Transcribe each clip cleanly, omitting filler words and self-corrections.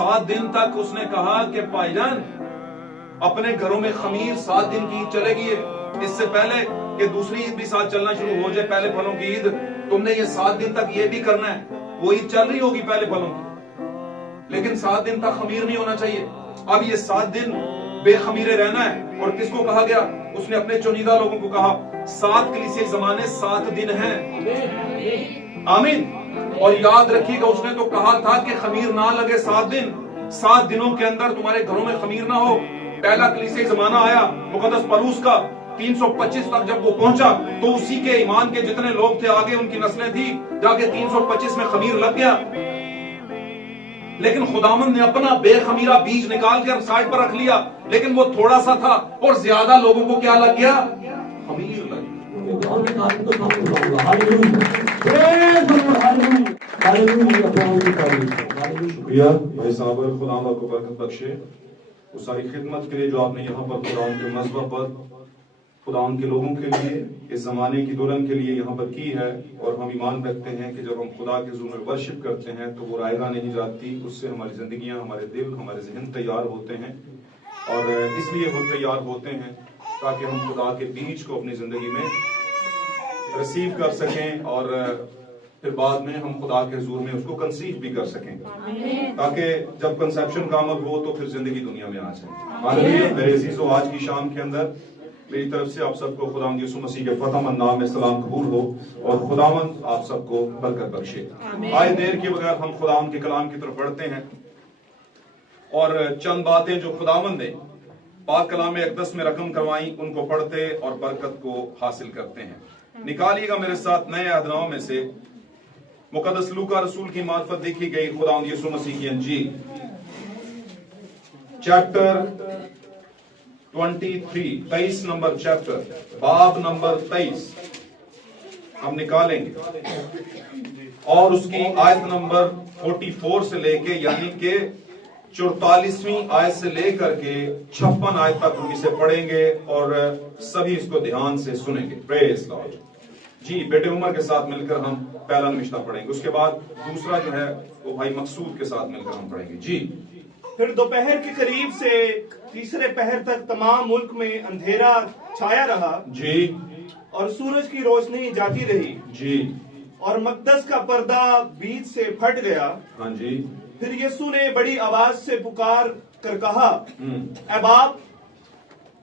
7 दिन तक उसने कहा कि भाईजान अपने घरों में खमीर 7 दिन की ईद चलेगी, इससे पहले कि दूसरी ईद भी साथ चलना शुरू हो जाए, पहले फलों की ईद, तुमने ये 7 दिन तक ये भी करना है। वो ईद चल रही होगी पहले फलों की, लेकिन 7 दिन तक खमीर नहीं होना चाहिए। अब ये 7 दिन बेखमीरे रहना है। और किसको कहा गया? उसने अपने चुनिंदा लोगों को कहा। 7 कलीसिया ज़माने 7 दिन हैं। आमीन। और याद रखिएगा, उसने तो कहा था कि खमीर ना लगे 7 दिन, 7 दिनों के अंदर तुम्हारे घरों में खमीर ना हो। पहला कलीसिया ज़माना आया मुकद्दस पलूस का, 325 तक जब वो पहुंचा तो उसी के ईमान के जितने लोग थे, आगे उनकी नस्लें थी, जाके 325 में खमीर लग गया। लेकिन खुदावंद ने अपना बेखमीरा बीज निकाल कर साइड पर रख लिया, लेकिन वो थोड़ा सा था और ज्यादा लोगों को क्या लग गया? खमीर लग गया। भाई साहब, खुदा आपको बरकत बख्शे उस सारी खिदमत के लिए जो आपने यहाँ पर खुदा के मज़हब पर, खुदा के लोगों के लिए, इस जमाने की दुल्हन के लिए यहाँ पर की है। और हम ईमान रखते हैं कि जब हम खुदा के हुज़ूर में वर्शिप करते हैं तो वो रायगा नहीं जाती, उससे हमारी जिंदगियां, हमारे दिल, हमारे जहन तैयार होते हैं। और इसलिए वो तैयार होते हैं ताकि हम खुदा के बीज को अपनी जिंदगी में रिसीव कर सकें और फिर बाद में हम खुदा के हुजूर में उसको कंसीव भी कर सकें, ताकि जब कंसेप्शन का अमल हो तो फिर जिंदगी दुनिया में आ जाए। हालेलुया। मेरे अजीजों, आज की शाम के अंदर मेरी तरफ से आप सबको खुदावंद यीशु मसीह के फतहमंद नाम में सलाम कबूल हो और खुदावंद आप सबको बरकत बख्शे। आए देर के बगैर हम खुदावंद के कलाम की तरफ बढ़ते हैं और चंद बातें जो खुदावंद ने पाक कलाम अक़दस में रकम करवाई उनको पढ़ते और बरकत को हासिल करते हैं। निकालिएगा मेरे साथ नए अहदनामे में से मुकद्दस लूका रसूल की मार्फत देखी गई खुदावंद यीशु मसीह की अंजील, चैप्टर 23 नंबर चैप्टर, बाब नंबर 23 हम निकालेंगे और उसकी आयत नंबर 44 से लेके यानी के 44वीं आयत से लेकर के 56 आयत तक हम इसे पढ़ेंगे और सभी इसको ध्यान से सुनेंगे। Praise Lord. जी, बेटे उमर के साथ मिलकर हम पहला निमिश्ता पढ़ेंगे, उसके बाद दूसरा जो है वो भाई मकसूद के साथ मिलकर हम पढ़ेंगे। जी। फिर दोपहर के करीब से तीसरे पहर तक तमाम मुल्क में अंधेरा छाया रहा। जी। और सूरज की रोशनी जाती रही। जी। और मकदस का पर्दा बीच से फट गया। हाँ जी। फिर यीशु ने बड़ी आवाज से पुकार कर कहा, ऐ बाप,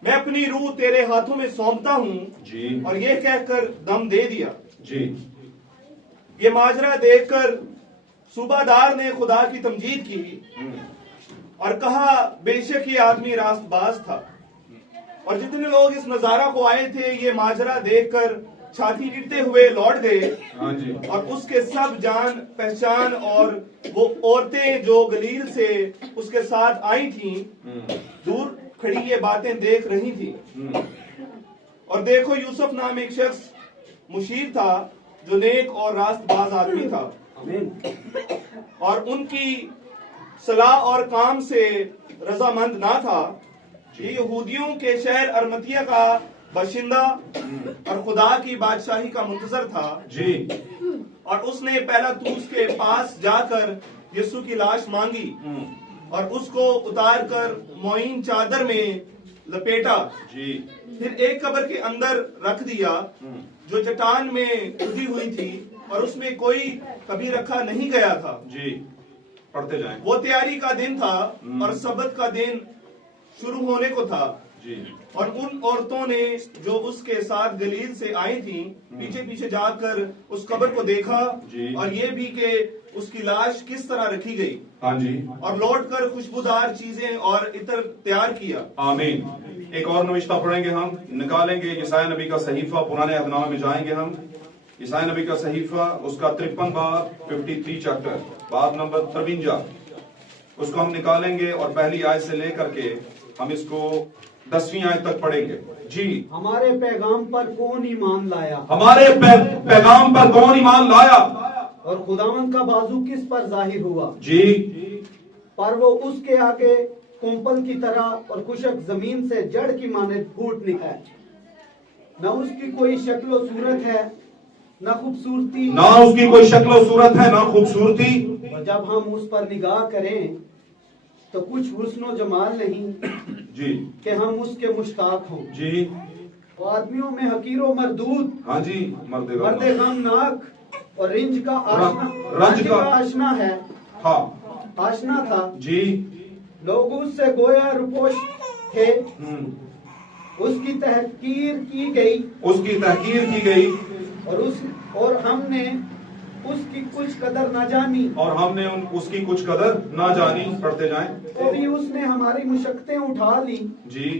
मैं अपनी रूह तेरे हाथों में सौंपता हूँ। जी। और ये कहकर दम दे दिया। जी। ये माजरा देखकर सूबादार ने खुदा की तमजीद की और कहा, बेशक ये आदमी रास्तबाज था। और जितने लोग इस नजारा को आए थे ये माजरा देखकर छाती पीटते हुए लौट गए। हाँ जी। और उसके सब जान पहचान और वो औरतें जो गलील से उसके साथ आई थीं दूर खड़ी ये बातें देख रही थी। और देखो, यूसुफ नाम एक शख्स मुशीर था जो नेक और रास्तबाज आदमी था और उनकी सलाह और काम से रजामंद ना था। ये यहूदियों के शहर अरमतिया का बाशिंदा और खुदा की बादशाही का मुंतजर था। जी। और उसने पहला तूस के पास जाकर यीशु की लाश मांगी और उसको उतार कर मोइन चादर में लपेटा। जी। फिर एक कब्र के अंदर रख दिया जो चट्टान में खुदी हुई थी और उसमें कोई कभी रखा नहीं गया था। जी। पढ़ते जाएं। वो तैयारी का दिन था और सबत का दिन शुरू होने को था। जी। और उन औरतों ने जो उसके साथ गलील से आई थीं पीछे पीछे जाकर उस कब्र को देखा और ये भी कि उसकी लाश किस तरह रखी गई। हाँ जी। और लौटकर खुशबूदार चीजें और इत्र तैयार किया। आमीन। एक और नविश्ता पढ़ेंगे, हम निकालेंगे यशायाह नबी का सहीफा, पुराने अहदनामे में जाएंगे हम। यशायाह नबी का सहीफा, उसका 53 बाब, 53 चैप्टर, बाब नंबर 53, उसको हम निकालेंगे और पहली आयत से लेकर के हम इसको 10वीं आयत तक पढ़ेंगे। जी। हमारे पैगाम पर कौन ईमान लाया? हमारे पैगाम पर कौन ईमान लाया? और खुदावंद का बाजू किस पर जाहिर हुआ? जी। पर वो उसके आगे कुंपल की तरह और खुशक जमीन से जड़ की माने फूट निकला। न उसकी कोई शक्लो सूरत है न खूबसूरती, ना उसकी कोई शक्लो सूरत है ना खूबसूरती। और जब हम उस पर निगाह करें तो कुछ हुस्न जमाल नहीं जी कि हम उसके मुश्ताक हों। जी वो आदमियों में हकीरो मरदूद, हाँ जी मर्द मर्दे गमनाक और रिंज का आशना, रंज का आशना है, हाँ आशना था। जी लोग उससे गोया रुपोश थे, हम्म, उसकी तहकीर की गई उसकी तहकीर की गई और हमने उसकी कुछ कदर न जानी। और हमने उसकी कुछ कदर ना जानी। पढ़ते जाएं। तो भी उसने हमारी मुशक्कतें उठा ली जी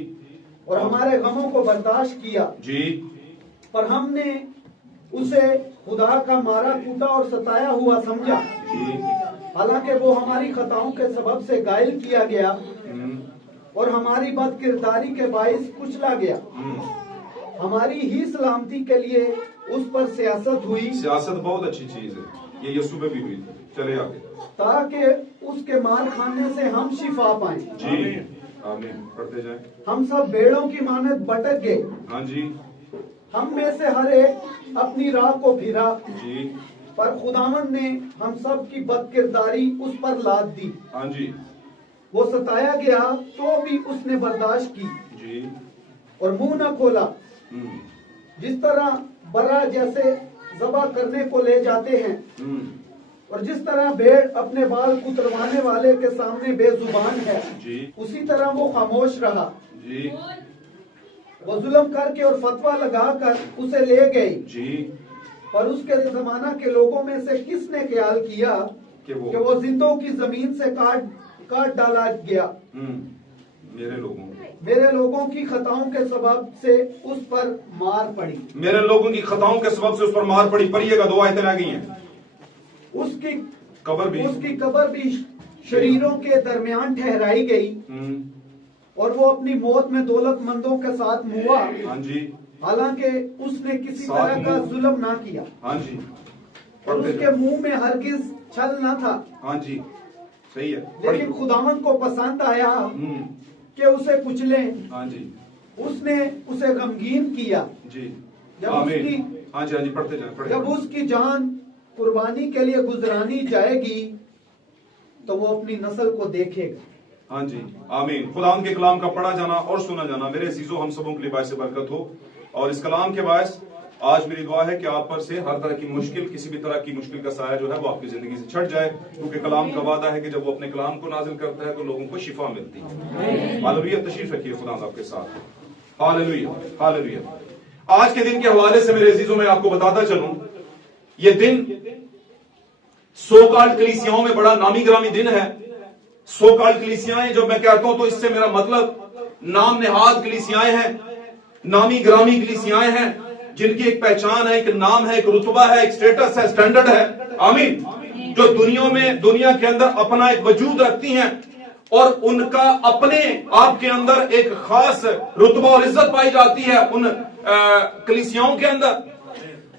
और हमारे गमों को बर्दाश्त किया। जी पर हमने उसे खुदा का मारा कूटा और सताया हुआ समझा। जी हालांकि वो हमारी खताओं के सबब से घायल किया गया और हमारी बदकिरदारी के बाइस कुचला गया। हमारी ही सलामती के लिए उस पर सियासत हुई, सियासत बहुत अच्छी चीज है, ये यीशु पे भी हुई थी। चले आगे। ताकि उसके मार खाने से हम शिफा पाएं। जी आमीन। पढ़ते जाएं। हम सब भेड़ों की मानद भटक गए, हाँ जी हम में से हर एक अपनी राह को फिरा, जी पर खुदावन ने हम सब की बदकिरदारी उस पर लाद दी। हाँ जी वो सताया गया तो भी उसने बर्दाश्त की जी और मुंह न खोला। हम्म, जिस तरह बरा जैसे ज़बह करने को ले जाते हैं हम्म, और जिस तरह भेड़ अपने बाल कुतरवाने वाले के सामने बेजुबान है, जी उसी तरह वो खामोश रहा। जी वो जुल्म करके और फतवा लगाकर उसे ले गई। जी पर उसके जमाना के लोगों में से किसने ख्याल किया कि कि वो जिंदों की जमीन से काट डाला गया। मेरे लोगों की खताओं के सबब से उस पर मार पड़ी। मेरे लोगों की खताओं के सबब से उस पर मार पड़ी। पढ़िएगा, 2 आयतें रह गई हैं। उसकी कब्र भी शरीरों के दरमियान ठहराई गई और वो अपनी मौत में दौलतमंदों के साथ मुआ। हाँ जी हालांकि उसने किसी तरह का जुल्म ना किया हाँ जी और उसके मुंह में हरगिज छल ना था। हाँ जी सही है। लेकिन खुदावंद को पसंद आया कि उसे कुचले। हाँ जी उसने उसे गमगीन किया। जी जब आमीन। हाँ जी पढ़ते जाएं। जब उसकी जान कुर्बानी के लिए गुजरानी जाएगी तो वो अपनी नस्ल को देखेगा। हाँ जी आमीन। खुदावंद के कलाम का पढ़ा जाना और सुना जाना मेरे अजीजों हम सबों के लिए बायस बरकत हो। और इस कलाम के बायस आज मेरी दुआ है कि आप पर से हर तरह की मुश्किल, किसी भी तरह की मुश्किल का साया जो है वो आपकी जिंदगी से छट जाए, क्योंकि कलाम का वादा है कि जब वो अपने कलाम को नाजिल करता है तो लोगों को शिफा मिलती है। हालेलुया। तशरीफ रखिए, खुदा आपके साथ। Hallelujah hallelujah. आज के दिन के हवाले से मेरे अजीजों में आपको बताता चलूं, ये दिन सोकाल्ड कलीसियाओं में बड़ा नामी ग्रामी दिन है। सोकाल्ड कलीसियाएं जब मैं कहता हूं तो इससे मेरा मतलब नाम नेहाद कलीसियाएं हैं, नामी ग्रामी कलीसियाएं हैं, जिनकी एक पहचान है, एक नाम है, एक रुतबा है, एक स्टेटस है, स्टैंडर्ड है। आमीन। जो दुनिया के अंदर अपना एक वजूद रखती हैं और उनका अपने आप के अंदर एक खास रुतबा और इज्जत पाई जाती है उन कलीसियाओं के अंदर।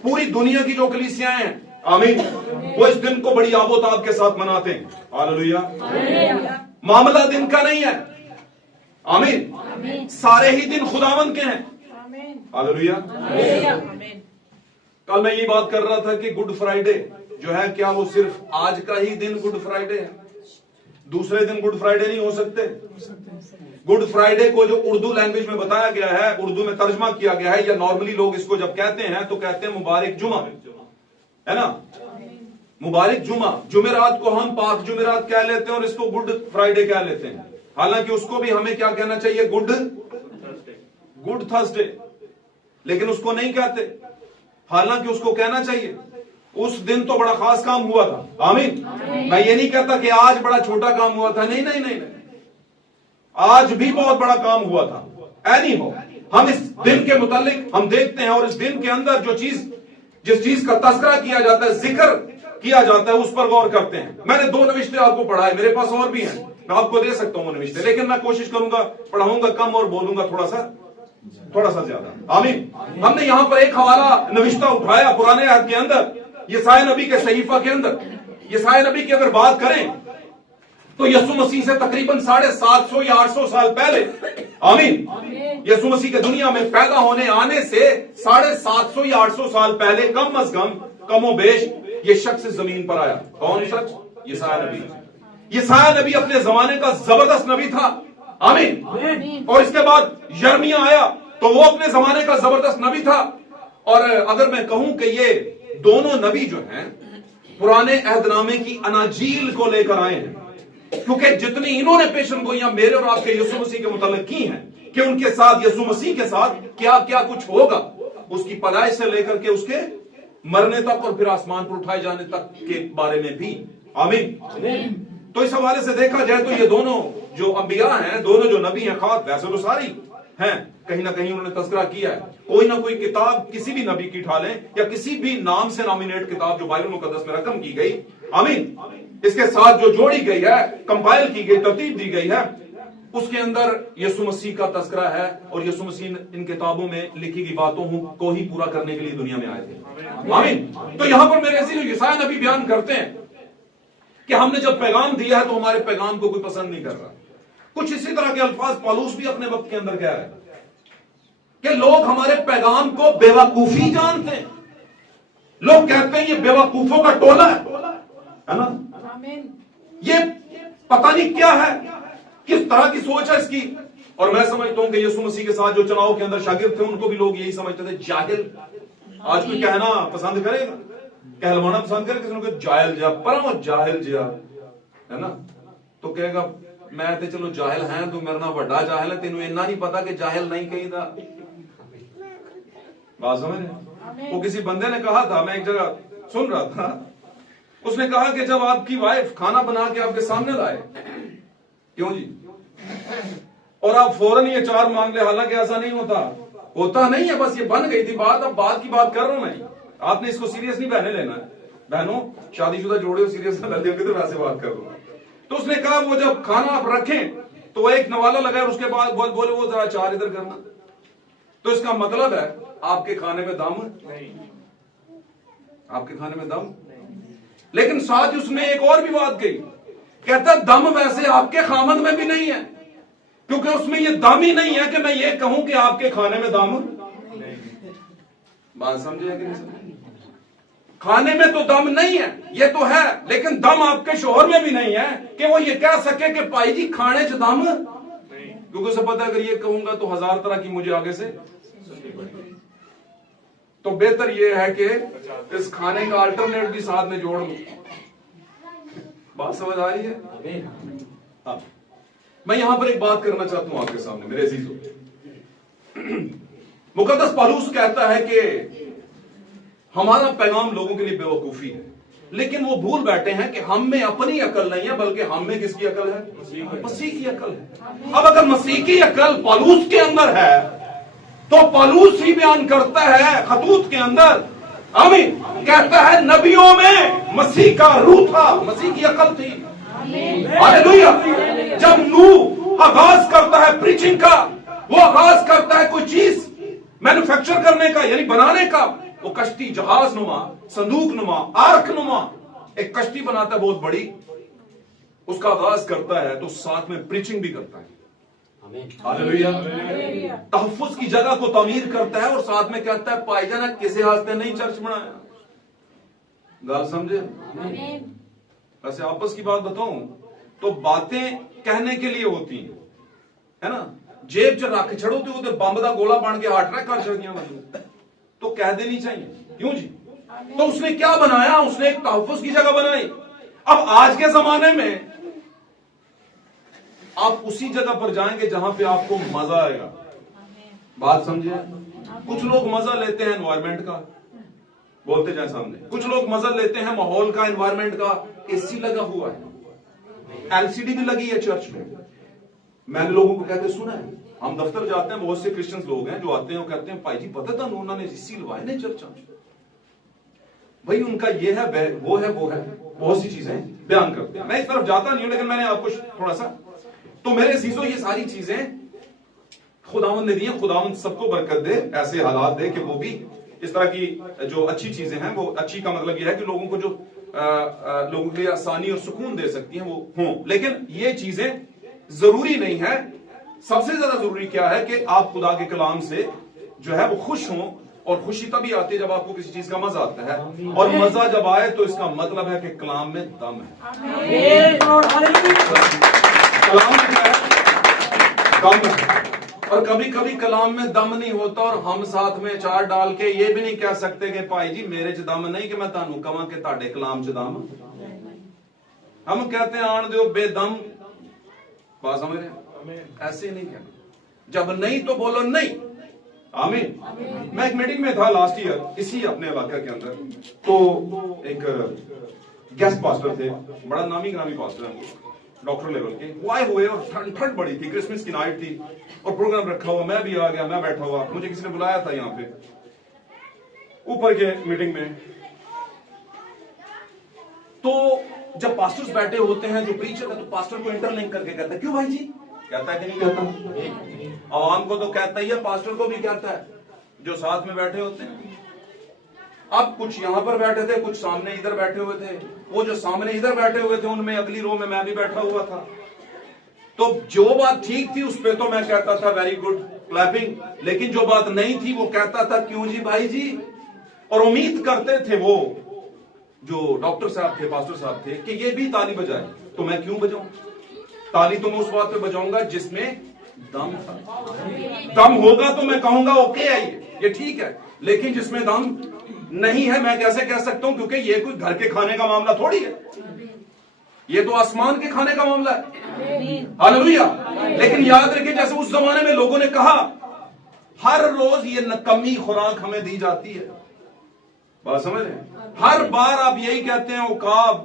पूरी दुनिया की जो कलीसियाएं हैं, आमीन, वो इस दिन को बड़ी आबोताब के साथ मनाते हैं। हालेलुया। मामला दिन का नहीं है, आमीन, सारे ही दिन खुदावंद के हैं। हालेलुया। कल मैं ये बात कर रहा था कि गुड फ्राइडे जो है, क्या वो सिर्फ आज का ही दिन गुड फ्राइडे है? दूसरे दिन गुड फ्राइडे नहीं हो सकते? गुड फ्राइडे को जो उर्दू लैंग्वेज में बताया गया है, उर्दू में तर्जमा किया गया है, या नॉर्मली लोग इसको जब कहते हैं तो कहते हैं मुबारक जुमा, है ना? मुबारक जुमा। जुमेरात को हम पाक जुमेरात कह लेते हैं और इसको गुड फ्राइडे कह लेते हैं। हालांकि उसको भी हमें क्या कहना चाहिए? Good Thursday. लेकिन उसको नहीं कहते, हालांकि उसको कहना चाहिए। उस दिन तो बड़ा खास काम हुआ था। आमीन। मैं ये नहीं कहता कि आज बड़ा छोटा काम हुआ था, नहीं नहीं नहीं, आज भी बहुत बड़ा काम हुआ था। एनी हो, हम इस दिन के मुतालिक हम देखते हैं और इस दिन के अंदर जिस चीज का तस्करा किया जाता है, जिक्र किया जाता है, उस पर गौर करते हैं। मैंने 2 नविश्ते आपको पढ़ाए, मेरे पास और भी हैं, मैं आपको दे सकता हूं वो नविश्ते, लेकिन मैं कोशिश करूंगा, पढ़ाऊंगा कम और बोलूंगा थोड़ा सा ज्यादा। आमीन। हमने यहां पर एक हवाला नविश्ता उठाया पुराने अहद के अंदर, यसाया नबी के सहीफा के अंदर। यसाया नबी की अगर बात करें तो यसु मसीह से तकरीबन 750 या 800 साल पहले, आमीन, यसु मसीह के दुनिया में पैदा होने आने से 750 या 800 साल पहले कम अज कम कमो बेश ये शख्स जमीन पर आया। कौन शख्स? यसाया नबी। یسایہ نبی اپنے زمانے کا زبردست نبی تھا, آمین. اور اس کے بعد یرمیہ آیا تو وہ اپنے زمانے کا زبردست نبی تھا. اور اگر میں کہوں کہ یہ دونوں نبی جو ہیں پرانے عہد نامے کی اناجیل کو لے کر آئے ہیں, کیونکہ جتنی انہوں نے پیشن گوئیاں میرے اور آپ کے یسوع مسیح کے متعلق کی ہیں کہ ان کے ساتھ, یسوع مسیح کے ساتھ کیا کیا کچھ ہوگا, اس کی پیدائش سے لے کر کے اس کے مرنے تک اور پھر آسمان پر اٹھائے جانے تک کے بارے میں بھی, آمین. تو اس حوالے سے دیکھا جائے تو یہ دونوں جو انبیاء ہیں, دونوں جو نبی ہیں, خاص ویسے تو ساری ہیں, کہیں نہ کہیں انہوں نے تذکرہ کیا ہے. کوئی نہ کوئی کتاب کسی بھی نبی کی اٹھا لیں یا کسی بھی نام سے نامینیٹ کتاب جو بائبل مقدس میں رقم کی گئی, آمین, اس کے ساتھ جو جوڑی گئی ہے, کمپائل کی گئی, ترتیب دی گئی ہے, اس کے اندر یسوع مسیح کا تذکرہ ہے. اور یسوع مسیح ان کتابوں میں لکھی گئی باتوں کو ہی پورا کرنے کے لیے دنیا میں آئے تھے, آمین. تو یہاں پر میرے عزیز یسایہ نبی بیان کرتے ہیں کہ ہم نے جب پیغام دیا ہے تو ہمارے پیغام کو کوئی پسند نہیں کر رہا. کچھ اسی طرح کے الفاظ پالوس بھی اپنے وقت کے اندر کہہ رہے ہیں کہ لوگ ہمارے پیغام کو بیوقوفی جانتے ہیں. لوگ کہتے ہیں یہ بیوقوفوں کا ٹولہ ہے نا, یہ پتہ نہیں کیا ہے, کس طرح کی سوچ ہے اس کی. اور میں سمجھتا ہوں کہ یسوع مسیح کے ساتھ جو چناؤ کے اندر شاگرد تھے ان کو بھی لوگ یہی سمجھتے تھے جاہل. آج کوئی کہنا پسند کرے گا, کہلوانا پسند کرے, کسی نے کہ جاہل جا پرا جاہل جا ہے نا, تو کہے گا میں تے چلو جاہل ہیں, تو میرا نام بڑا جاہل ہے, تینوں اتنا نہیں پتا کہ جاہل نہیں کہیں تھا. بات سمجھ رہے؟ وہ کسی بندے نے کہا تھا, میں ایک جگہ سن رہا تھا, اس نے کہا کہ جب آپ کی وائف کھانا بنا کے آپ کے سامنے لائے, کیوں جی, اور آپ فوراً یہ چار مانگ لے, حالانکہ ایسا نہیں ہوتا نہیں ہے, بس یہ بن گئی تھی بات, اب بات کی بات کر رہا ہوں میں. آپ نے اس کو سیریس نہیں بہنے لینا ہے, بہنوں شادی شدہ جوڑے ہو سیریس نہ لیتے تو ویسے بات کر رہا ہوں. تو اس نے کہا وہ جب کھانا آپ رکھیں تو وہ ایک نوالا لگا اور اس کے بعد بولے وہ ذرا چار ادھر کرنا. تو اس کا مطلب ہے آپ کے کھانے میں دم نہیں, آپ کے کھانے میں دم. لیکن ساتھ اس نے ایک اور بھی بات کہی, کہتا دم ویسے آپ کے خامد میں بھی نہیں ہے, کیونکہ اس میں یہ دم ہی نہیں ہے کہ میں یہ کہوں کہ آپ کے کھانے میں دم. بات سمجھے کہ نہیں سمجھے؟ کھانے میں تو دم نہیں ہے, یہ تو ہے, لیکن دم آپ کے شوہر میں بھی نہیں ہے کہ وہ یہ کہہ سکے کہ پائی جی کھانے چ دم, کیونکہ اسے پتا اگر یہ کہوں گا تو ہزار طرح کی مجھے آگے سے. تو بہتر یہ ہے کہ اس کھانے کا الٹرنیٹ بھی ساتھ میں جوڑ لوں. بات سمجھ آ رہی ہے؟ ہاں, میں یہاں پر ایک بات کرنا چاہتا ہوں آپ کے سامنے میرے عزیزوں. مقدس پالوس کہتا ہے کہ ہمارا پیغام لوگوں کے لیے بیوقوفی ہے, لیکن وہ بھول بیٹھے ہیں کہ ہم میں اپنی عقل نہیں ہے, بلکہ ہم میں کس کی عقل ہے؟ مسیح کی عقل ہے. اب اگر مسیح کی عقل پالوس کے اندر ہے تو پالوس ہی بیان کرتا ہے خطوط کے اندر, آمین, کہتا ہے نبیوں میں مسیح کا روح تھا, مسیح کی عقل تھی. ہاللویا. جب نوح آغاز کرتا ہے پریچنگ کا, وہ آغاز کرتا ہے کوئی چیز مینوفیکچر کرنے کا, یعنی بنانے کا. وہ کشتی جہاز نما, صندوق نما, آرک نما, ایک کشتی بناتا ہے بہت بڑی, اس کا آغاز کرتا ہے تو ساتھ میں پریچنگ بھی کرتا ہے. ہاللویا. تحفظ کی جگہ کو تعمیر کرتا ہے اور ساتھ میں کہتا ہے پائی جانا کسی ہاستے نہیں چرچ بنایا. گال سمجھے؟ ویسے آپس کی بات بتاؤں تو باتیں کہنے کے لیے ہوتی ہیں, ہے نا, جیب چ رکھ چھڑو تو بمب دا گولا بن کے ہارٹ اٹیک کر چڑھیاں تو کہہ دینی چاہیے, کیوں جی. تو اس نے کیا بنایا, اس نے ایک تحفظ کی جگہ بنائی. اب آج کے زمانے میں آپ اسی جگہ پر جائیں گے جہاں پہ آپ کو مزہ آئے گا. بات سمجھے؟ کچھ لوگ مزہ لیتے ہیں انوائرمنٹ کا, بولتے جائیں سامنے. کچھ لوگ مزہ لیتے ہیں ماحول کا, انوائرمنٹ کا. اے سی لگا ہوا ہے, ایل سی ڈی بھی لگی ہے چرچ میں. میں نے لوگوں کو کہتے سنا ہے, ہم دفتر جاتے ہیں, بہت سے کرسچنز لوگ ہیں جو آتے ہیں وہ کہتے ہیں پائی جی پتہ تھا انہوں نے اے سی لوائے نہیں چرچ. بھائی ان کا یہ ہے وہ ہے وہ ہے, بہت سی چیزیں بیان کرتے ہیں. میں اس طرف جاتا نہیں ہوں, لیکن میں نے آپ کو تھوڑا سا, تو میرے عزیزوں یہ ساری چیزیں خداوند نے دی ہیں. خداوند سب کو برکت دے, ایسے حالات دے کہ وہ بھی اس طرح کی جو اچھی چیزیں ہیں, وہ اچھی کا مطلب یہ ہے کہ لوگوں کو جو لوگوں کے لیے آسانی اور سکون دے سکتی ہیں وہ ہوں. لیکن یہ چیزیں ضروری نہیں ہے. سب سے زیادہ ضروری کیا ہے کہ آپ خدا کے کلام سے جو ہے وہ خوش ہوں اور خوشی تبھی آتی ہے جب آپ کو کسی چیز کا مزہ آتا ہے, اور مزہ جب آئے تو اس کا مطلب ہے کہ کلام میں دم ہے. کلام میں کیا ہے؟ دم ہے. اور کبھی کبھی کلام میں دم نہیں ہوتا اور ہم ساتھ میں چار ڈال کے یہ بھی نہیں کہہ سکتے کہ بھائی جی میرے چ دم نہیں, کہ میں تانوں کہاں کہ تاڑے کلام چ دم. ہم کہتے ہیں آن دیو بے دم, بات سمجھ رہے ہیں؟ ایسے نہیں کہنا, جب نہیں تو بولو نہیں. آمین. میں ایک میٹنگ میں تھا لاسٹ ایئر اسی اپنے علاقہ کے اندر, تو ایک گیسٹ پاسٹر تھے, بڑا نامی گرامی پاسٹر ہیں, ڈاکٹر لیول کے, وہ آئے ہوئے اور ٹھنڈ بڑی تھی, کرسمس کی نائٹ تھی اور پروگرام رکھا ہوا, میں بھی آ گیا, میں بیٹھا ہوا, مجھے کسی نے بلایا تھا یہاں پہ اوپر کے میٹنگ میں. تو جب پاسٹرز بیٹھے ہوتے ہیں جو پریچر ہے تو پاسٹر کو انٹر لنک کر کے کہتا ہے کیوں بھائی جی, کہتا ہے کہ نہیں کہتا؟ عوام کو تو کہتا ہی ہے, پاسٹر کو بھی کہتا ہے جو ساتھ میں بیٹھے ہوتے ہیں. اب کچھ یہاں پر بیٹھے تھے, کچھ سامنے ادھر بیٹھے ہوئے تھے. وہ جو سامنے ادھر بیٹھے ہوئے تھے ان میں اگلی رو میں بھی بیٹھا ہوا تھا. تو جو بات ٹھیک تھی اس پہ تو میں کہتا تھا ویری گڈ کلیپنگ, لیکن جو بات نہیں تھی وہ کہتا تھا کیوں جی بھائی جی. اور امید کرتے تھے وہ جو ڈاکٹر صاحب تھے, پاسٹر صاحب تھے, کہ یہ بھی تالی بجائے. تو میں کیوں بجاؤں تالی؟ تو میں اس بات پہ بجاؤں گا جس میں دم تھا. دم ہوگا تو میں کہوں گا اوکے ہے یہ ٹھیک ہے, لیکن جس میں دم نہیں ہے میں کیسے کہہ سکتا ہوں, کیونکہ یہ کوئی گھر کے کھانے کا معاملہ تھوڑی ہے, یہ تو آسمان کے کھانے کا معاملہ ہے. ہاللویا. لیکن یاد رکھیں جیسے اس زمانے میں لوگوں نے کہا ہر روز یہ نکمی خوراک ہمیں دی جاتی ہے, بات سمجھ رہے ہیں؟ ہر بار آپ یہی کہتے ہیں عقاب,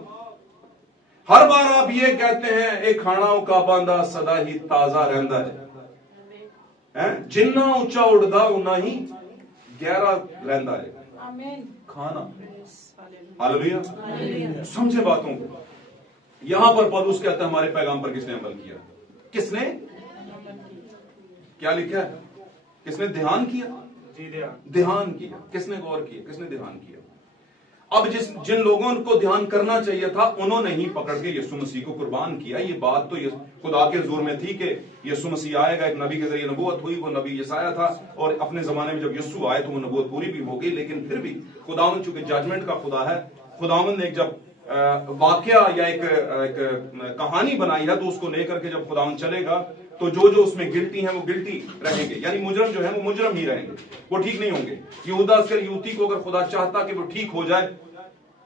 ہر بار آپ یہ کہتے ہیں ایک کھانا عقاباندہ سدا ہی تازہ رہندا ہے, جننا اونچا اڑدا اُنا ہی گہرا رہندا ہے کھانا. ہاللویا. سمجھے باتوں کو. یہاں پر پولس کہتا ہے ہمارے پیغام پر کس نے عمل کیا؟ کس نے کیا لکھا ہے؟ کس نے دھیان کیا؟ دھیان کیا. کس نے غور کیا؟ کس نے دھیان کیا؟ اب جن لوگوں کو دھیان کرنا چاہیے تھا انہوں نے ہی پکڑ کے یسوع مسیح کو قربان کیا. یہ بات تو خدا کے حضور میں تھی کہ یسوع مسیح آئے گا, ایک نبی کے ذریعے نبوت ہوئی, وہ نبی یسایہ تھا, اور اپنے زمانے میں جب یسوع آئے تو وہ نبوت پوری بھی ہو گئی. لیکن پھر بھی خداوند چونکہ ججمنٹ کا خدا ہے, خداوند نے ایک جب واقعہ یا ایک کہانی بنائی ہے تو اس کو لے کر کے جب خداوند چلے گا تو جو اس میں گلٹی ہیں وہ گلٹی رہیں گے, یعنی مجرم جو ہیں وہ مجرم ہی رہیں گے, وہ ٹھیک نہیں ہوں گے. یہودا اسکریوتی کو اگر خدا چاہتا کہ وہ ٹھیک ہو جائے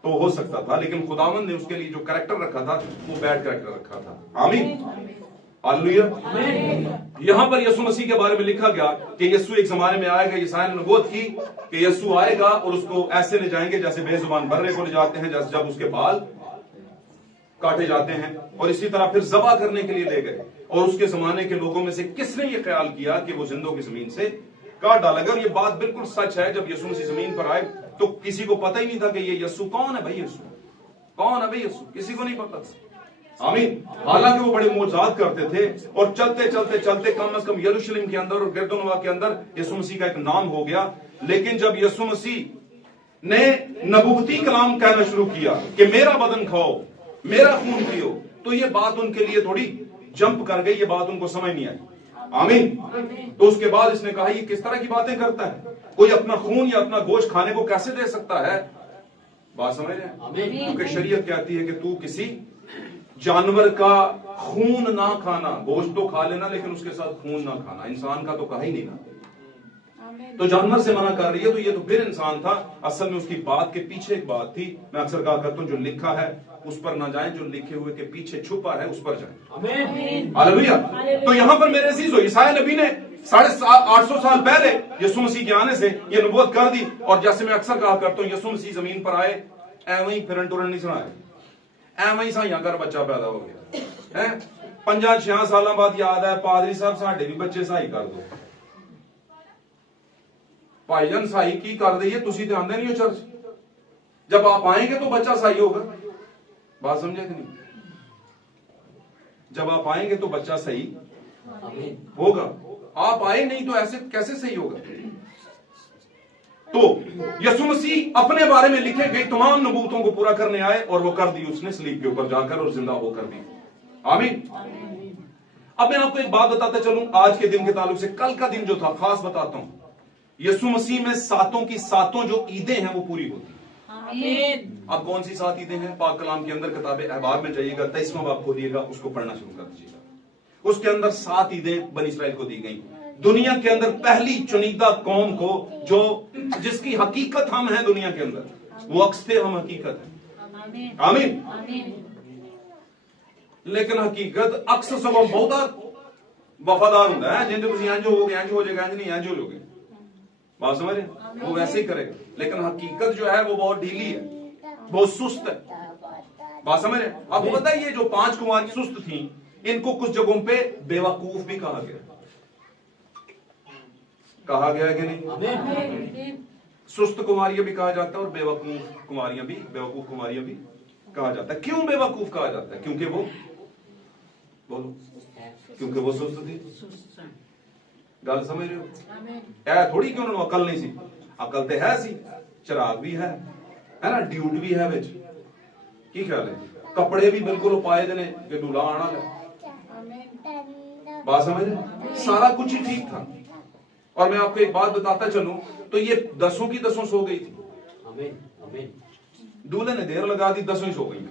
تو ہو سکتا تھا, لیکن خداوند نے اس کے لیے جو کریکٹر رکھا تھا وہ بیڈ کریکٹر رکھا تھا. آمین. ہاللویا. یہاں پر یسوع مسیح کے بارے میں لکھا گیا کہ یسوع ایک زمانے میں آئے گا, یسایہ نے نبوت کی کہ یسوع آئے گا اور اس کو ایسے لے جائیں گے جیسے بے زبان برے کو لے جاتے ہیں, جیسے جب اس کے بال کاٹے جاتے ہیں, اور اسی طرح پھر ذبح کرنے کے لیے لے گئے. اور اس کے زمانے کے لوگوں میں سے کس نے یہ خیال کیا کہ وہ زندوں کی زمین سے کاٹ ڈالا گیا؟ اور یہ بات بالکل سچ ہے. جب یسوع مسیح زمین پر آئے تو کسی کو پتہ ہی نہیں تھا کہ یہ یسوع کون ہے. بھائی یسوع کون ہے؟ بھائی یسوع کسی کو نہیں پتا. آمین. حالانکہ وہ بڑے معجزات کرتے تھے, اور چلتے چلتے چلتے کم از کم یروشلم کے اندر اور گردنوا کے اندر یسوع مسیح کا ایک نام ہو گیا. لیکن جب یسوع مسیح نے نبوتی کلام کہنا شروع کیا کہ میرا بدن کھاؤ, میرا خون پیو, تو یہ بات ان کے لیے تھوڑی جمپ کر گئی, یہ بات ان کو سمجھ نہیں آئی. آمین. تو اس کے بعد اس نے کہا یہ کس طرح کی باتیں کرتا ہے, کوئی اپنا خون یا اپنا گوشت کھانے کو کیسے دے سکتا ہے؟ بات سمجھ رہے ہیں؟ کیونکہ شریعت کہتی ہے کہ تو کسی جانور کا خون نہ کھانا, گوشت تو کھا لینا لیکن اس کے ساتھ خون نہ کھانا. انسان کا تو کہا ہی نہیں نا, تو جانور سے منع کر رہی ہے, تو یہ تو پھر انسان تھا. اصل میں اس کی بات کے پیچھے ایک بات تھی. میں اکثر کہا کرتا ہوں جو لکھا ہے اس پر نہ جائیں, جو لکھے ہوئے کے پیچھے چھپا ہے اس پر جائیں. ہاللویا. تو یہاں پر میرے عزیزو یسایہ نبی نے 850 سال پہلے یسوع مسیح کے آنے سے یہ نبوت کر دی. اور جیسے میں اکثر کہا کرتا ہوں یسوع مسیح زمین پر آئے ایویں ہی پھرن ٹورن نہیں سنائے, ایویں ہی سائیاں کر بچہ پیدا ہو گیا. 5-6 سال بعد یاد ہے پادری صاحب ساڈے بھی بچے سائی کر دو. بھائی جان سائی کی کر دئیے, تسی تے آندے نہیں ہو چرچ, جب آپ آئیں گے تو بچہ سائی ہوگا. بات سمجھے کہ نہیں؟ جب آپ آئیں گے تو بچہ صحیح ہوگا, آپ آئے نہیں تو ایسے کیسے صحیح ہوگا؟ تو یسوع مسیح اپنے بارے میں لکھے گئے تمام نبوتوں کو پورا کرنے آئے اور وہ کر دی اس نے صلیب کے اوپر جا کر, اور زندہ ہو کر بھی. آمین. اب میں آپ کو ایک بات بتاتا چلوں آج کے دن کے تعلق سے. کل کا دن جو تھا خاص بتاتا ہوں, यसु मसीह में सातों की सातों जो ईदें हैं वो पूरी होती हैं। आमीन। अब कौन सी 7 ईदें हैं? पाक कलाम के अंदर किताब अहबार में जाइएगा, 23वां बाब खोलिएगा, उसको पढ़ना शुरू कर दीजिएगा। उसके अंदर 7 ईदें बनी इस्राएल को दी गई। दुनिया के अंदर पहली चुनिंदा कौम को जो जिसकी हकीकत हम हैं दुनिया के अंदर, वो अक्स थे, हम हकीकत है। आमीन। आमीन। आमीन। लेकिन हकीकत अक्स सगों बहुत वफादार होता है, जिन्हें तुम इंज हो गए, इंज हो जाएगा, इंज नहीं इंज हो जाओगे, बात समझ रहे हैं? वो वैसे ही करेगा। लेकिन हकीकत जो है वो बहुत ढीली है, बहुत सुस्त है, बात समझ रहे हैं? आपको पता है ये जो 5 कुमारी सुस्त थी, इनको कुछ जगहों पे बेवकूफ भी कहा गया कि नहीं? आमीन। सुस्त कुमारियां भी कहा जाता है और बेवकूफ कुमारियां भी कहा जाता है। क्यों बेवकूफ कहा जाता है? क्योंकि वो बोलो, क्योंकि वो सुस्त थी। गल समझ रहे हो? ऐ थोड़ी कि उन्होंने अकल नहीं सी, अकल तो है सी, चिराग भी है ना, ड्यूट भी है विच, की ख्याल है? कपड़े भी बिल्कुल पाए देने कि दूल्हा आना है, बात समझ रहे? सारा कुछ ही ठीक था। और मैं आपको एक बात बताता चलूं, तो ये 10 की 10 सो गई थी। दूल्हे ने देर लगा दी, 10 ही सो गई।